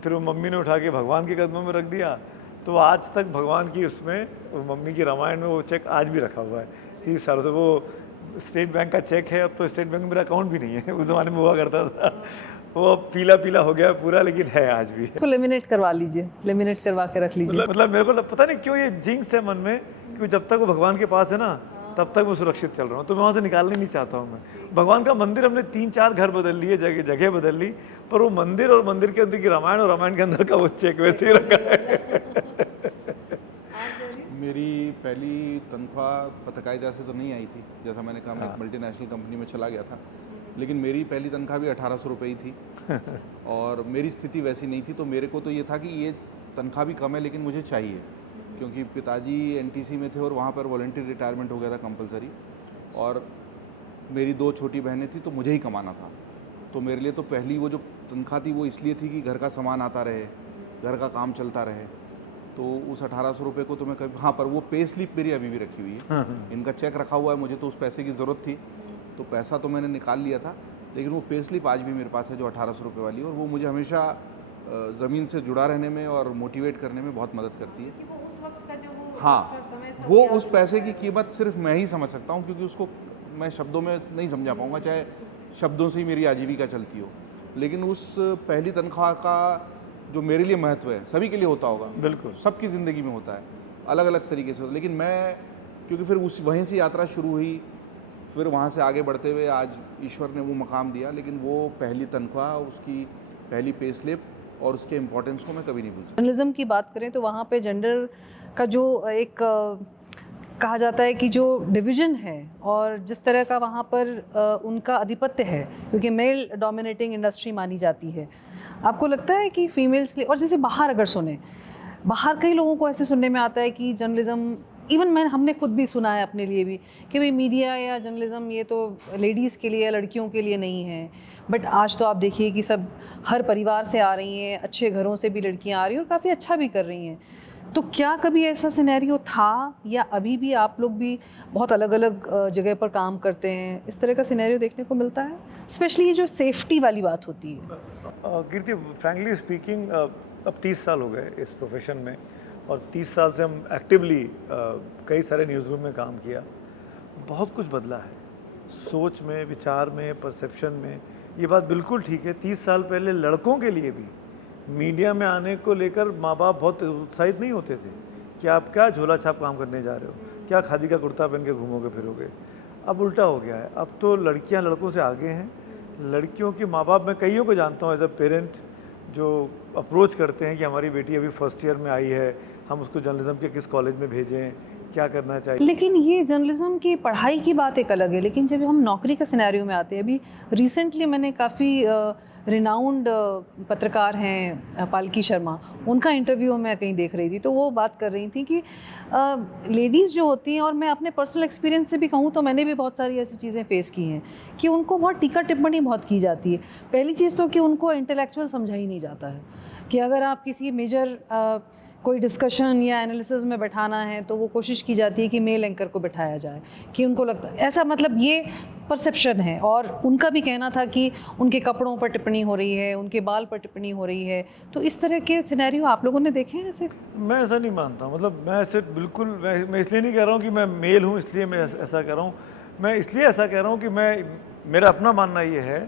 फिर वो मम्मी ने उठा के भगवान के कदमों में रख दिया। तो आज तक भगवान की उसमें, मम्मी की रामायण में वो चेक आज भी रखा हुआ है 30 सालों से। वो स्टेट बैंक का चेक है, अब तो स्टेट बैंक में मेरा अकाउंट भी नहीं है, उस ज़माने में हुआ करता था। वो अब पीला पीला हो गया पूरा, लेकिन है आज भी। इसको लेमिनेट करवा लीजिए, लेमिनेट करवा के रख लीजिए। मतलब मेरे को पता नहीं क्यों ये जिंक्स है मन में कि जब तक वो भगवान के पास है ना, तब तक मैं सुरक्षित चल रहा हूँ, तो मैं वहाँ से निकालना नहीं चाहता हूँ। मैं भगवान का मंदिर, हमने 3-4 घर बदल लिए, जगह बदल ली, पर वो मंदिर और मंदिर के अंदर की रामायण और रामायण के अंदर का वो चेक वैसे ही रखा है। मेरी पहली तनख्वाह पत्रकारिता से तो नहीं आई थी, जैसा मैंने कहा मैं एक मल्टीनेशनल कंपनी में चला गया था, लेकिन मेरी पहली तनख्वाह भी 1800 रुपये ही थी। और मेरी स्थिति वैसी नहीं थी, तो मेरे को तो ये था कि ये तनख्वाह भी कम है लेकिन मुझे चाहिए, क्योंकि पिताजी NTC में थे और वहाँ पर वॉलंटियर रिटायरमेंट हो गया था कंपलसरी, और मेरी 2 छोटी बहनें थी, तो मुझे ही कमाना था। तो मेरे लिए तो पहली वो जो तनख्वाह थी वो इसलिए थी कि घर का सामान आता रहे, घर का काम चलता रहे। तो उस 1800 रुपये को तो मैं कभी, हाँ, पर वो पे स्लिप मेरी अभी भी रखी हुई है, इनका चेक रखा हुआ है, मुझे तो उस पैसे की ज़रूरत थी, तो पैसा तो मैंने निकाल लिया था, लेकिन वो पे स्लिप आज भी मेरे पास है जो 1800 रुपये वाली, और वो मुझे हमेशा ज़मीन से जुड़ा रहने में और मोटिवेट करने में बहुत मदद करती है। कि वो उस वक्त का जो वो हाँ, समय था, वो उस पैसे की कीमत सिर्फ मैं ही समझ सकता हूँ, क्योंकि उसको मैं शब्दों में नहीं समझा पाऊँगा, चाहे शब्दों से ही मेरी आजीविका चलती हो। लेकिन उस पहली तनख्वाह का जो मेरे लिए महत्व है, सभी के लिए होता होगा, बिल्कुल सबकी ज़िंदगी में होता है, अलग अलग तरीके से होता है, लेकिन मैं, क्योंकि फिर वहीं से यात्रा शुरू हुई, फिर वहाँ से आगे बढ़ते हुए आज ईश्वर ने वो मकाम दिया, लेकिन वो पहली तनख्वाह, उसकी पहली पे स्लिप और उसके इम्पोर्टेंस को मैं कभी नहीं भूल सकता। जर्नलिज्म की बात करें तो वहाँ पे जेंडर का जो एक कहा जाता है कि जो डिवीज़न है और जिस तरह का वहाँ पर उनका आधिपत्य है, क्योंकि मेल डोमिनेटिंग इंडस्ट्री मानी जाती है, आपको लगता है कि फीमेल्स के लिए, और जैसे बाहर अगर सुने, बाहर कई लोगों को ऐसे सुनने में आता है कि जर्नलिज्म, इवन हमने खुद भी सुना है अपने लिए भी, कि भाई मीडिया या जर्नलिज्म ये तो लेडीज़ के लिए, लड़कियों के लिए नहीं है। बट आज तो आप देखिए कि सब हर परिवार से आ रही हैं, अच्छे घरों से भी लड़कियां आ रही हैं और काफ़ी अच्छा भी कर रही हैं। तो क्या कभी ऐसा सिनेरियो था, या अभी भी आप लोग भी बहुत अलग अलग जगह पर काम करते हैं, इस तरह का सिनेरियो देखने को मिलता है, स्पेशली ये जो सेफ्टी वाली बात होती है? कीर्ति, फ्रैंकली स्पीकिंग, अब 30 साल हो गए इस प्रोफेशन में, और 30 साल से हम एक्टिवली कई सारे न्यूज़ रूम में काम किया। बहुत कुछ बदला है, सोच में, विचार में, परसेप्शन में। ये बात बिल्कुल ठीक है, 30 साल पहले लड़कों के लिए भी मीडिया में आने को लेकर माँ बाप बहुत उत्साहित नहीं होते थे कि आप क्या झोला छाप काम करने जा रहे हो, क्या खादी का कुर्ता पहन के घूमोगे फिरोगे। अब उल्टा हो गया है, अब तो लड़कियां लड़कों से आगे हैं। लड़कियों के माँ बाप, मैं कईयों को जानता हूँ एज अ पेरेंट, जो अप्रोच करते हैं कि हमारी बेटी अभी फर्स्ट ईयर में आई है, हम उसको जर्नलिज्म के किस कॉलेज में भेजें, क्या करना चाहिए। लेकिन ये जर्नलिज्म की पढ़ाई की बात एक अलग है, लेकिन जब हम नौकरी का सिनेरियो में आते हैं, अभी रिसेंटली मैंने काफ़ी रिनाउंड पत्रकार हैं पालकी शर्मा, उनका इंटरव्यू मैं कहीं देख रही थी, तो वो बात कर रही थी कि लेडीज़ जो होती हैं, और मैं अपने पर्सनल एक्सपीरियंस से भी कहूँ तो मैंने भी बहुत सारी ऐसी चीज़ें फेस की हैं कि उनको बहुत टीका टिप्पणी बहुत की जाती है। पहली चीज़ तो कि उनको इंटेलेक्चुअल समझा ही नहीं जाता है कि अगर आप किसी मेजर कोई डिस्कशन या एनालिसिस में बैठाना है तो वो कोशिश की जाती है कि मेल एंकर को बैठाया जाए, कि उनको लगता है ऐसा, मतलब ये परसेप्शन है। और उनका भी कहना था कि उनके कपड़ों पर टिप्पणी हो रही है, उनके बाल पर टिप्पणी हो रही है। तो इस तरह के सिनेरियो आप लोगों ने देखे हैं ऐसे? मैं ऐसा नहीं मानता, मतलब मैं ऐसे बिल्कुल, मैं इसलिए नहीं कह रहा हूँ कि मैं मेल हूँ इसलिए मैं ऐसा कह रहा हूँ। मैं इसलिए ऐसा कह रहा हूँ कि मेरा अपना मानना ये है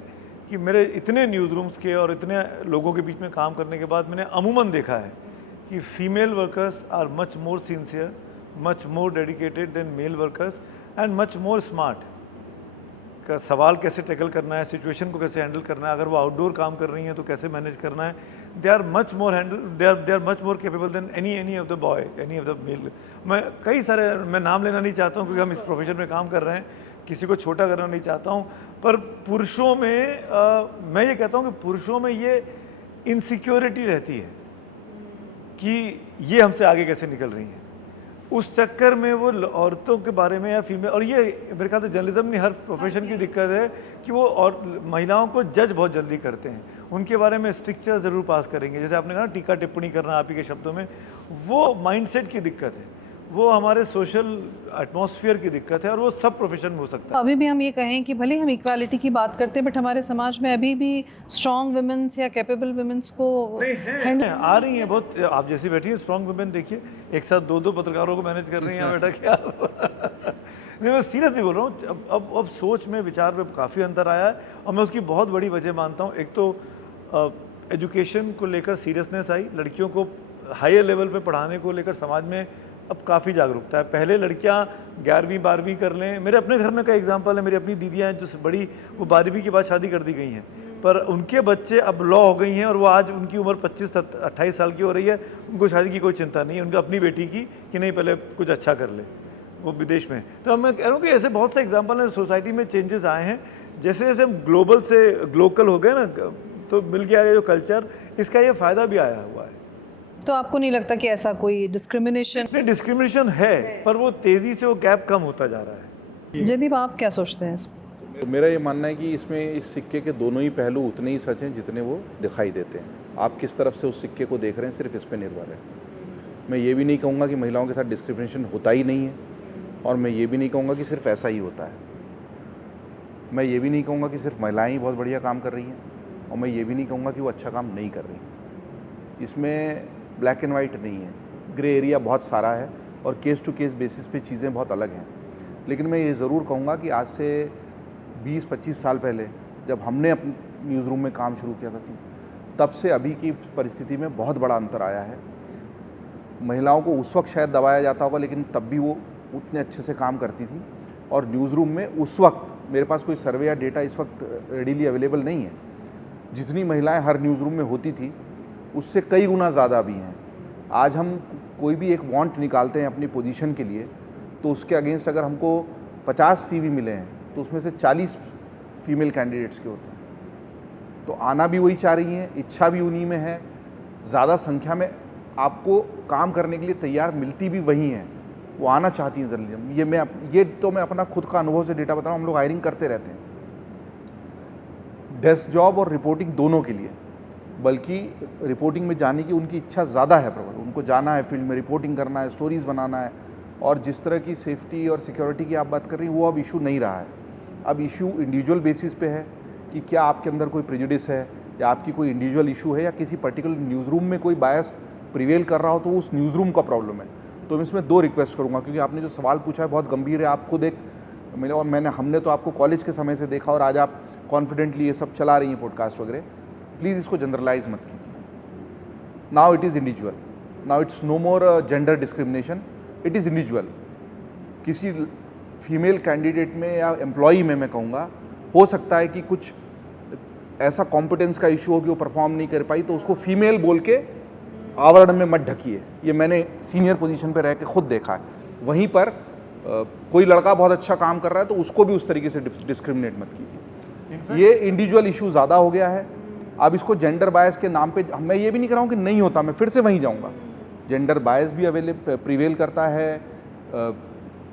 कि मेरे इतने न्यूज़ रूम्स के और इतने लोगों के बीच में काम करने के बाद मैंने अमूमन देखा है कि female workers are much more sincere, much more dedicated than male workers and much more smart. का सवाल कैसे टैकल करना है, सिचुएशन को कैसे हैंडल करना है, अगर वो आउटडोर काम कर रही हैं तो कैसे मैनेज करना है। They are much more capable than any of the boy, any of the male. मैं नाम लेना नहीं चाहता हूँ क्योंकि हम इस प्रोफेशन में काम कर रहे हैं, किसी को छोटा करना नहीं चाहता हूँ, पर पुरुषों में मैं ये कहता हूँ कि पुरुषों में ये इनसिक्योरिटी रहती है कि ये हमसे आगे कैसे निकल रही हैं। उस चक्कर में वो औरतों के बारे में या फीमेल, और ये मेरे ख्याल से जर्नलिज्म में हर प्रोफेशन की दिक्कत है कि वो और महिलाओं को जज बहुत जल्दी करते हैं, उनके बारे में स्ट्रिक्चर ज़रूर पास करेंगे। जैसे आपने कहा टीका टिप्पणी करना आप ही के शब्दों में, वो माइंडसेट की दिक्कत है, वो हमारे सोशल एटमॉस्फेयर की दिक्कत है, और वो सब प्रोफेशन में हो सकता है। अभी भी हम ये कहें कि भले हम इक्वालिटी की बात करते हैं, बट हमारे समाज में अभी भी स्ट्रॉन्ग वुमेन्स या कैपेबल वुमेन्स को नहीं आ रही हैं बहुत। आप जैसी बैठी हैं स्ट्रॉन्ग वुमेन देखिए, एक साथ दो पत्रकारों को मैनेज कर रही हैं बेटा, क्या नहीं, मैं सीरियसली बोल रहा हूँ। अब सोच में, विचार में काफ़ी अंतर आया है, और मैं उसकी बहुत बड़ी वजह मानता हूँ। एक तो एजुकेशन को लेकर सीरियसनेस आई, लड़कियों को हायर लेवल पे पढ़ाने को लेकर समाज में अब काफ़ी जागरूकता है। पहले लड़कियां 11वीं 12वीं कर लें, मेरे अपने घर में का एग्जांपल है, मेरी अपनी दीदियां हैं जो बड़ी, वो 12वीं के बाद शादी कर दी गई हैं, पर उनके बच्चे अब लॉ हो गई हैं और वो आज उनकी उम्र 25-28 साल की हो रही है, उनको शादी की कोई चिंता नहीं है, उनकी अपनी बेटी की कि नहीं पहले कुछ अच्छा कर ले, वो विदेश में। तो अब मैं कह रहा हूँ कि ऐसे बहुत से एग्जाम्पल हैं, सोसाइटी में चेंजेस आए हैं। जैसे जैसे हम ग्लोबल से ग्लोकल हो गए ना, तो मिल गया जो कल्चर, इसका ये फ़ायदा भी आया हुआ है। तो आपको नहीं लगता कि ऐसा कोई डिस्क्रिमिनेशन? नहीं, डिस्क्रिमिनेशन है, पर वो तेज़ी से वो गैप कम होता जा रहा है। जयदीप, आप क्या सोचते हैं? मेरा ये मानना है कि इसमें इस सिक्के के दोनों ही पहलू उतने ही सच हैं जितने वो दिखाई देते हैं। आप किस तरफ से उस सिक्के को देख रहे हैं सिर्फ इस पे निर्भर है। मैं ये भी नहीं कहूँगा कि महिलाओं के साथ डिस्क्रिमिनेशन होता ही नहीं है, और मैं ये भी नहीं कहूँगा कि सिर्फ ऐसा ही होता है। मैं ये भी नहीं कहूँगा कि सिर्फ महिलाएं ही बहुत बढ़िया काम कर रही हैं, और मैं ये भी नहीं कहूँगा कि वो अच्छा काम नहीं कर रही। इसमें ब्लैक एंड वाइट नहीं है, ग्रे एरिया बहुत सारा है, और केस टू केस बेसिस पे चीज़ें बहुत अलग हैं। लेकिन मैं ये ज़रूर कहूँगा कि आज से 20-25 साल पहले जब हमने अपने न्यूज़ रूम में काम शुरू किया था, तब से अभी की परिस्थिति में बहुत बड़ा अंतर आया है। महिलाओं को उस वक्त शायद दबाया जाता होगा, लेकिन तब भी वो उतने अच्छे से काम करती थी। और न्यूज़ रूम में उस वक्त, मेरे पास कोई सर्वे या डेटा इस वक्त रेडीली अवेलेबल नहीं है, जितनी महिलाएं हर न्यूज़ रूम में होती थी उससे कई गुना ज़्यादा भी हैं। आज हम कोई भी एक वांट निकालते हैं अपनी पोजीशन के लिए, तो उसके अगेंस्ट अगर हमको 50 CV मिले हैं तो उसमें से 40 फीमेल कैंडिडेट्स के होते हैं। तो आना भी वही चाह रही हैं, इच्छा भी उन्हीं में है, ज़्यादा संख्या में आपको काम करने के लिए तैयार मिलती भी वही हैं, वो आना चाहती हैं जर्नलिज्म। ये तो मैं अपना खुद का अनुभव से डेटा बता रहा हूँ। हम लोग हायरिंग करते रहते हैं डेस्क जॉब और रिपोर्टिंग दोनों के लिए, बल्कि रिपोर्टिंग में जाने की उनकी इच्छा ज़्यादा है प्रबल। उनको जाना है, फील्ड में रिपोर्टिंग करना है, स्टोरीज़ बनाना है। और जिस तरह की सेफ्टी और सिक्योरिटी की आप बात कर रही हैं, वो अब इशू नहीं रहा है। अब इशू इंडिविजुअल बेसिस पे है कि क्या आपके अंदर कोई प्रेजुडिस है, या आपकी कोई इंडिविजुअल इशू है, या किसी पर्टिकुलर न्यूज़ रूम में कोई बायस प्रिवेल कर रहा हो, तो उस न्यूज़ रूम का प्रॉब्लम है। तो मैं इसमें 2 रिक्वेस्ट करूँगा, क्योंकि आपने जो सवाल पूछा है बहुत गंभीर है। आप खुद एक हमने तो आपको कॉलेज के समय से देखा, और आज आप कॉन्फिडेंटली ये सब चला रही हैं पॉडकास्ट वगैरह। प्लीज़ इसको जनरलाइज मत कीजिए। Now it is individual, now it's no more gender discrimination, it is individual. किसी फीमेल कैंडिडेट में या एम्प्लॉई में मैं कहूँगा, हो सकता है कि कुछ ऐसा कॉम्पिटेंस का इशू हो कि वो परफॉर्म नहीं कर पाई, तो उसको फीमेल बोल के आवरण में मत ढकिए। ये मैंने सीनियर पोजीशन पे रह के खुद देखा है। वहीं पर कोई लड़का बहुत अच्छा काम कर रहा है तो उसको भी उस तरीके से डिस्क्रिमिनेट मत कीजिए। ये इंडिविजुअल इशू ज़्यादा हो गया है। अब इसको जेंडर बायस के नाम पे मैं ये भी नहीं कर रहा हूँ कि नहीं होता, मैं फिर से वहीं जाऊँगा। जेंडर बायस भी प्रिवेल करता है,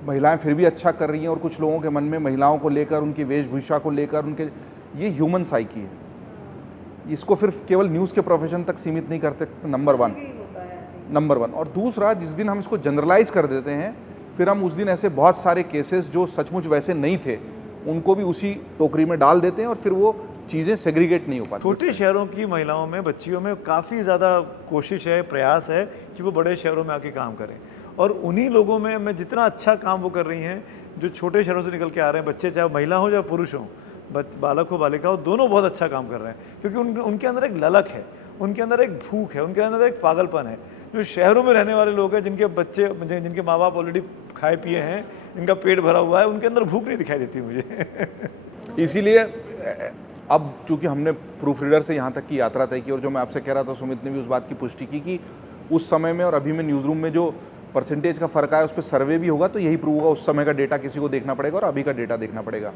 महिलाएं फिर भी अच्छा कर रही हैं, और कुछ लोगों के मन में महिलाओं को लेकर, उनकी वेशभूषा को लेकर, उनके, ये ह्यूमन साइकी है। इसको फिर केवल न्यूज़ के प्रोफेशन तक सीमित नहीं करते, नंबर वन। और दूसरा, जिस दिन हम इसको जनरलाइज कर देते हैं, फिर हम उस दिन ऐसे बहुत सारे केसेस जो सचमुच वैसे नहीं थे उनको भी उसी टोकरी में डाल देते हैं, और फिर वो चीज़ें सेग्रीगेट नहीं हो पाती। छोटे शहरों की महिलाओं में, बच्चियों में काफ़ी ज़्यादा कोशिश है, प्रयास है कि वो बड़े शहरों में आके काम करें, और उन्हीं लोगों में मैं जितना अच्छा काम वो कर रही हैं जो छोटे शहरों से निकल के आ रहे हैं बच्चे, चाहे महिला हो चाहे पुरुष हो, बालक हो बालिका हो, दोनों बहुत अच्छा काम कर रहे हैं, क्योंकि उनके अंदर एक ललक है, उनके अंदर एक भूख है, उनके अंदर एक पागलपन है। जो शहरों में रहने वाले लोग हैं, जिनके बच्चे, जिनके माँ बाप ऑलरेडी खाए पिए हैं, इनका पेट भरा हुआ है, उनके अंदर भूख नहीं दिखाई देती मुझे। इसीलिए अब चूंकि हमने प्रूफ रीडर से यहाँ तक की यात्रा तय की, और जो मैं आपसे कह रहा था, सुमित ने भी उस बात की पुष्टि की कि उस समय में और अभी में न्यूज़ रूम में जो परसेंटेज का फ़र्क आया, उस पर सर्वे भी होगा, तो यही प्रूव होगा। उस समय का डेटा किसी को देखना पड़ेगा और अभी का डेटा देखना पड़ेगा।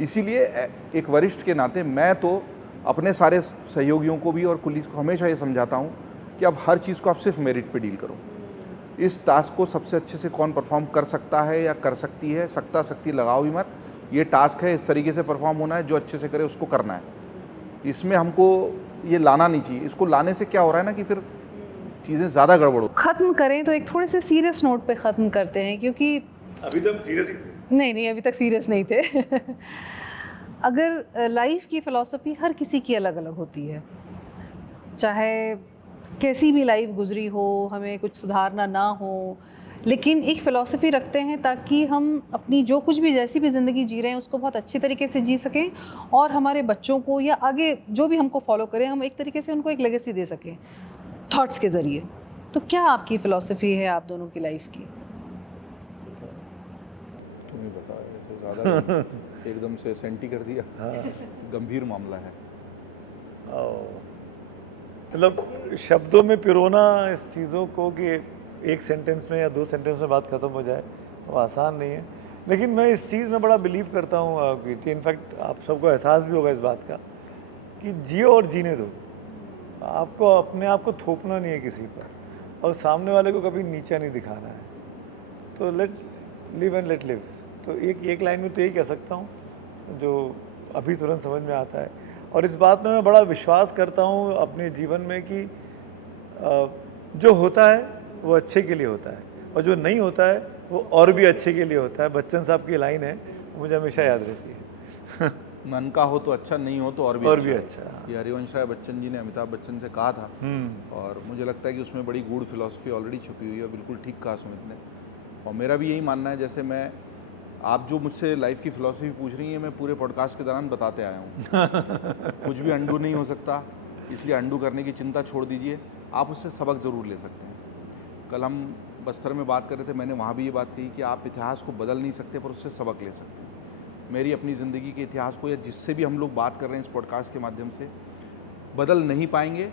इसीलिए एक वरिष्ठ के नाते मैं तो अपने सारे सहयोगियों को भी और कुलीग को हमेशा ये समझाता हूँ कि अब हर चीज़ को आप सिर्फ मेरिट पे डील करो। इस टास्क को सबसे अच्छे से कौन परफॉर्म कर सकता है या कर सकती है, सकती लगाओ भी मत। ये टास्क है, इस तरीके से परफॉर्म होना है, जो अच्छे से करे उसको करना है। इसमें हमको ये लाना नहीं चाहिए। इसको लाने से क्या हो रहा है ना कि फिर चीज़ें ज़्यादा गड़बड़ हो। ख़त्म करें तो एक थोड़े से सीरियस नोट पे ख़त्म करते हैं, क्योंकि अभी तो हम सीरियस ही थे। नहीं अभी तक सीरियस नहीं थे। अगर लाइफ की फ़िलॉसफी हर किसी की अलग अलग होती है, चाहे कैसी भी लाइफ गुजरी हो, हमें कुछ सुधारना ना हो, लेकिन एक फ़िलॉसफी रखते हैं ताकि हम अपनी जो कुछ भी, जैसी भी ज़िंदगी जी रहे हैं, उसको बहुत अच्छी तरीके से जी सकें, और हमारे बच्चों को या आगे जो भी हमको फॉलो करें, हम एक तरीके से उनको एक लेगेसी दे सकें थॉट्स के ज़रिए। तो क्या आपकी फ़िलॉसफी है आप दोनों की लाइफ की? तुम्हें बताओ, ऐसे ज़्यादा एकदम से सेंटी कर दिया। गंभीर मामला है। मतलब शब्दों में पिरोना इस चीज़ों को कि एक सेंटेंस में या 2 सेंटेंस में बात ख़त्म हो जाए, वो आसान नहीं है। लेकिन मैं इस चीज़ में बड़ा बिलीव करता हूँ कीर्ति, इनफैक्ट आप सबको एहसास भी होगा इस बात का कि जियो और जीने दो। आपको अपने आप को थोपना नहीं है किसी पर, और सामने वाले को कभी नीचा नहीं दिखाना है। तो let live and let live. तो एक लाइन में तो यही कह सकता हूँ जो अभी तुरंत समझ में आता है। और इस बात में मैं बड़ा विश्वास करता हूँ अपने जीवन में कि जो होता है वो अच्छे के लिए होता है, और जो नहीं होता है वो और भी अच्छे के लिए होता है। बच्चन साहब की लाइन है, मुझे हमेशा याद रहती है। मन का हो तो अच्छा, नहीं हो तो और भी अच्छा। ये हरिवंश राय बच्चन जी ने अमिताभ बच्चन से कहा था, और मुझे लगता है कि उसमें बड़ी गूढ़ फिलॉसफी ऑलरेडी छुपी हुई है। बिल्कुल ठीक कहा सुमित ने, और मेरा भी यही मानना है। जैसे मैं, आप जो मुझसे लाइफ की फ़िलॉसफी पूछ रही हैं, मैं पूरे पॉडकास्ट के दौरान बताते आया हूँ। कुछ भी अंडू नहीं हो सकता, इसलिए अंडू करने की चिंता छोड़ दीजिए। आप उससे सबक ज़रूर ले सकते हैं। कल हम बस्तर में बात कर रहे थे, मैंने वहाँ भी ये बात कही कि आप इतिहास को बदल नहीं सकते, पर उससे सबक ले सकते हैं। मेरी अपनी ज़िंदगी के इतिहास को, या जिससे भी हम लोग बात कर रहे हैं इस पॉडकास्ट के माध्यम से, बदल नहीं पाएंगे,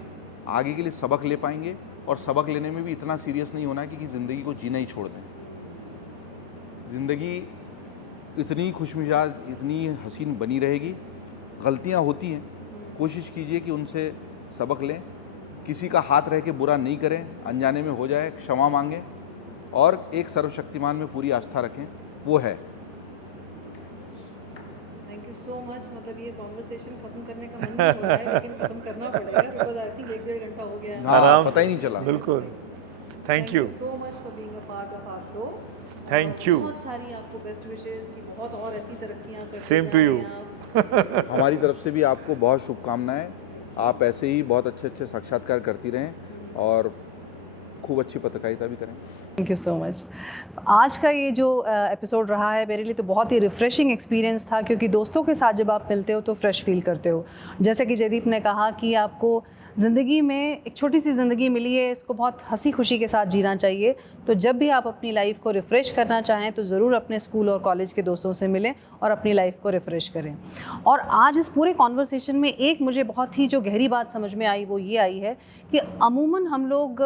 आगे के लिए सबक ले पाएंगे। और सबक लेने में भी इतना सीरियस नहीं होना है कि ज़िंदगी को जीना ही छोड़ दें। ज़िंदगी इतनी खुशमिजाज, इतनी हसीन बनी रहेगी। गलतियाँ होती हैं, कोशिश कीजिए कि उनसे सबक लें। किसी का हाथ रह के बुरा नहीं करें, अनजाने में हो जाए क्षमा मांगें, और एक सर्वशक्तिमान में पूरी आस्था रखें, वो है। Thank you so much. मतलब ये कॉन्वर्सेशन खत्म करने का मन नहीं हो रहा है, लेकिन खत्म करना पड़ेगा, बिकॉज़ आई थिंक 1-1.5 घंटा हो गया है। आराम पता ही नहीं चला। बिल्कुल। Thank you so much for being a part of our show. Thank you. बहुत सारी आपको बेस्ट विशेस की, बहुत और ऐसी तरक्कियां करते सेम टू यू। हमारी तरफ से भी आपको बहुत शुभकामनाएं। आप ऐसे ही बहुत अच्छे साक्षात्कार करती रहें और खूब अच्छी पत्रकारिता भी करें। Thank you so much. आज का ये जो एपिसोड रहा है मेरे लिए तो बहुत ही रिफ़्रेशिंग एक्सपीरियंस था, क्योंकि दोस्तों के साथ जब आप मिलते हो तो फ्रेश फील करते हो। जैसे कि जयदीप ने कहा कि आपको ज़िंदगी में एक छोटी सी ज़िंदगी मिली है, इसको बहुत हंसी खुशी के साथ जीना चाहिए। तो जब भी आप अपनी लाइफ को रिफ़्रेश करना चाहें तो ज़रूर अपने स्कूल और कॉलेज के दोस्तों से मिलें और अपनी लाइफ को रिफ़्रेश करें। और आज इस पूरे कॉन्वर्सेशन में एक मुझे बहुत ही जो गहरी बात समझ में आई वो ये आई है कि अमूमन हम लोग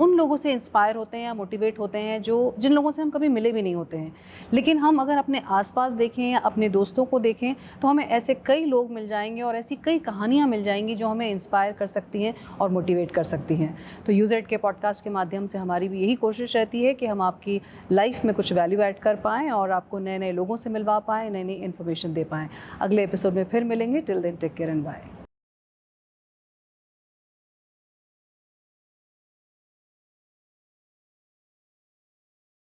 उन लोगों से इंस्पायर होते हैं या मोटिवेट होते हैं जिन लोगों से हम कभी मिले भी नहीं होते हैं। लेकिन हम अगर अपने आसपास देखें या अपने दोस्तों को देखें तो हमें ऐसे कई लोग मिल जाएंगे और ऐसी कई कहानियाँ मिल जाएंगी जो हमें इंस्पायर कर सकती हैं और मोटिवेट कर सकती हैं। तो यूज़ेड के पॉडकास्ट के माध्यम से हमारी भी यही कोशिश रहती है कि हम आपकी लाइफ में कुछ वैल्यू ऐड कर पाएँ और आपको नए नए लोगों से मिलवा पाएँ, नई नई इन्फॉर्मेशन दे पाएँ। अगले एपिसोड में फिर मिलेंगे। Till then take care and bye.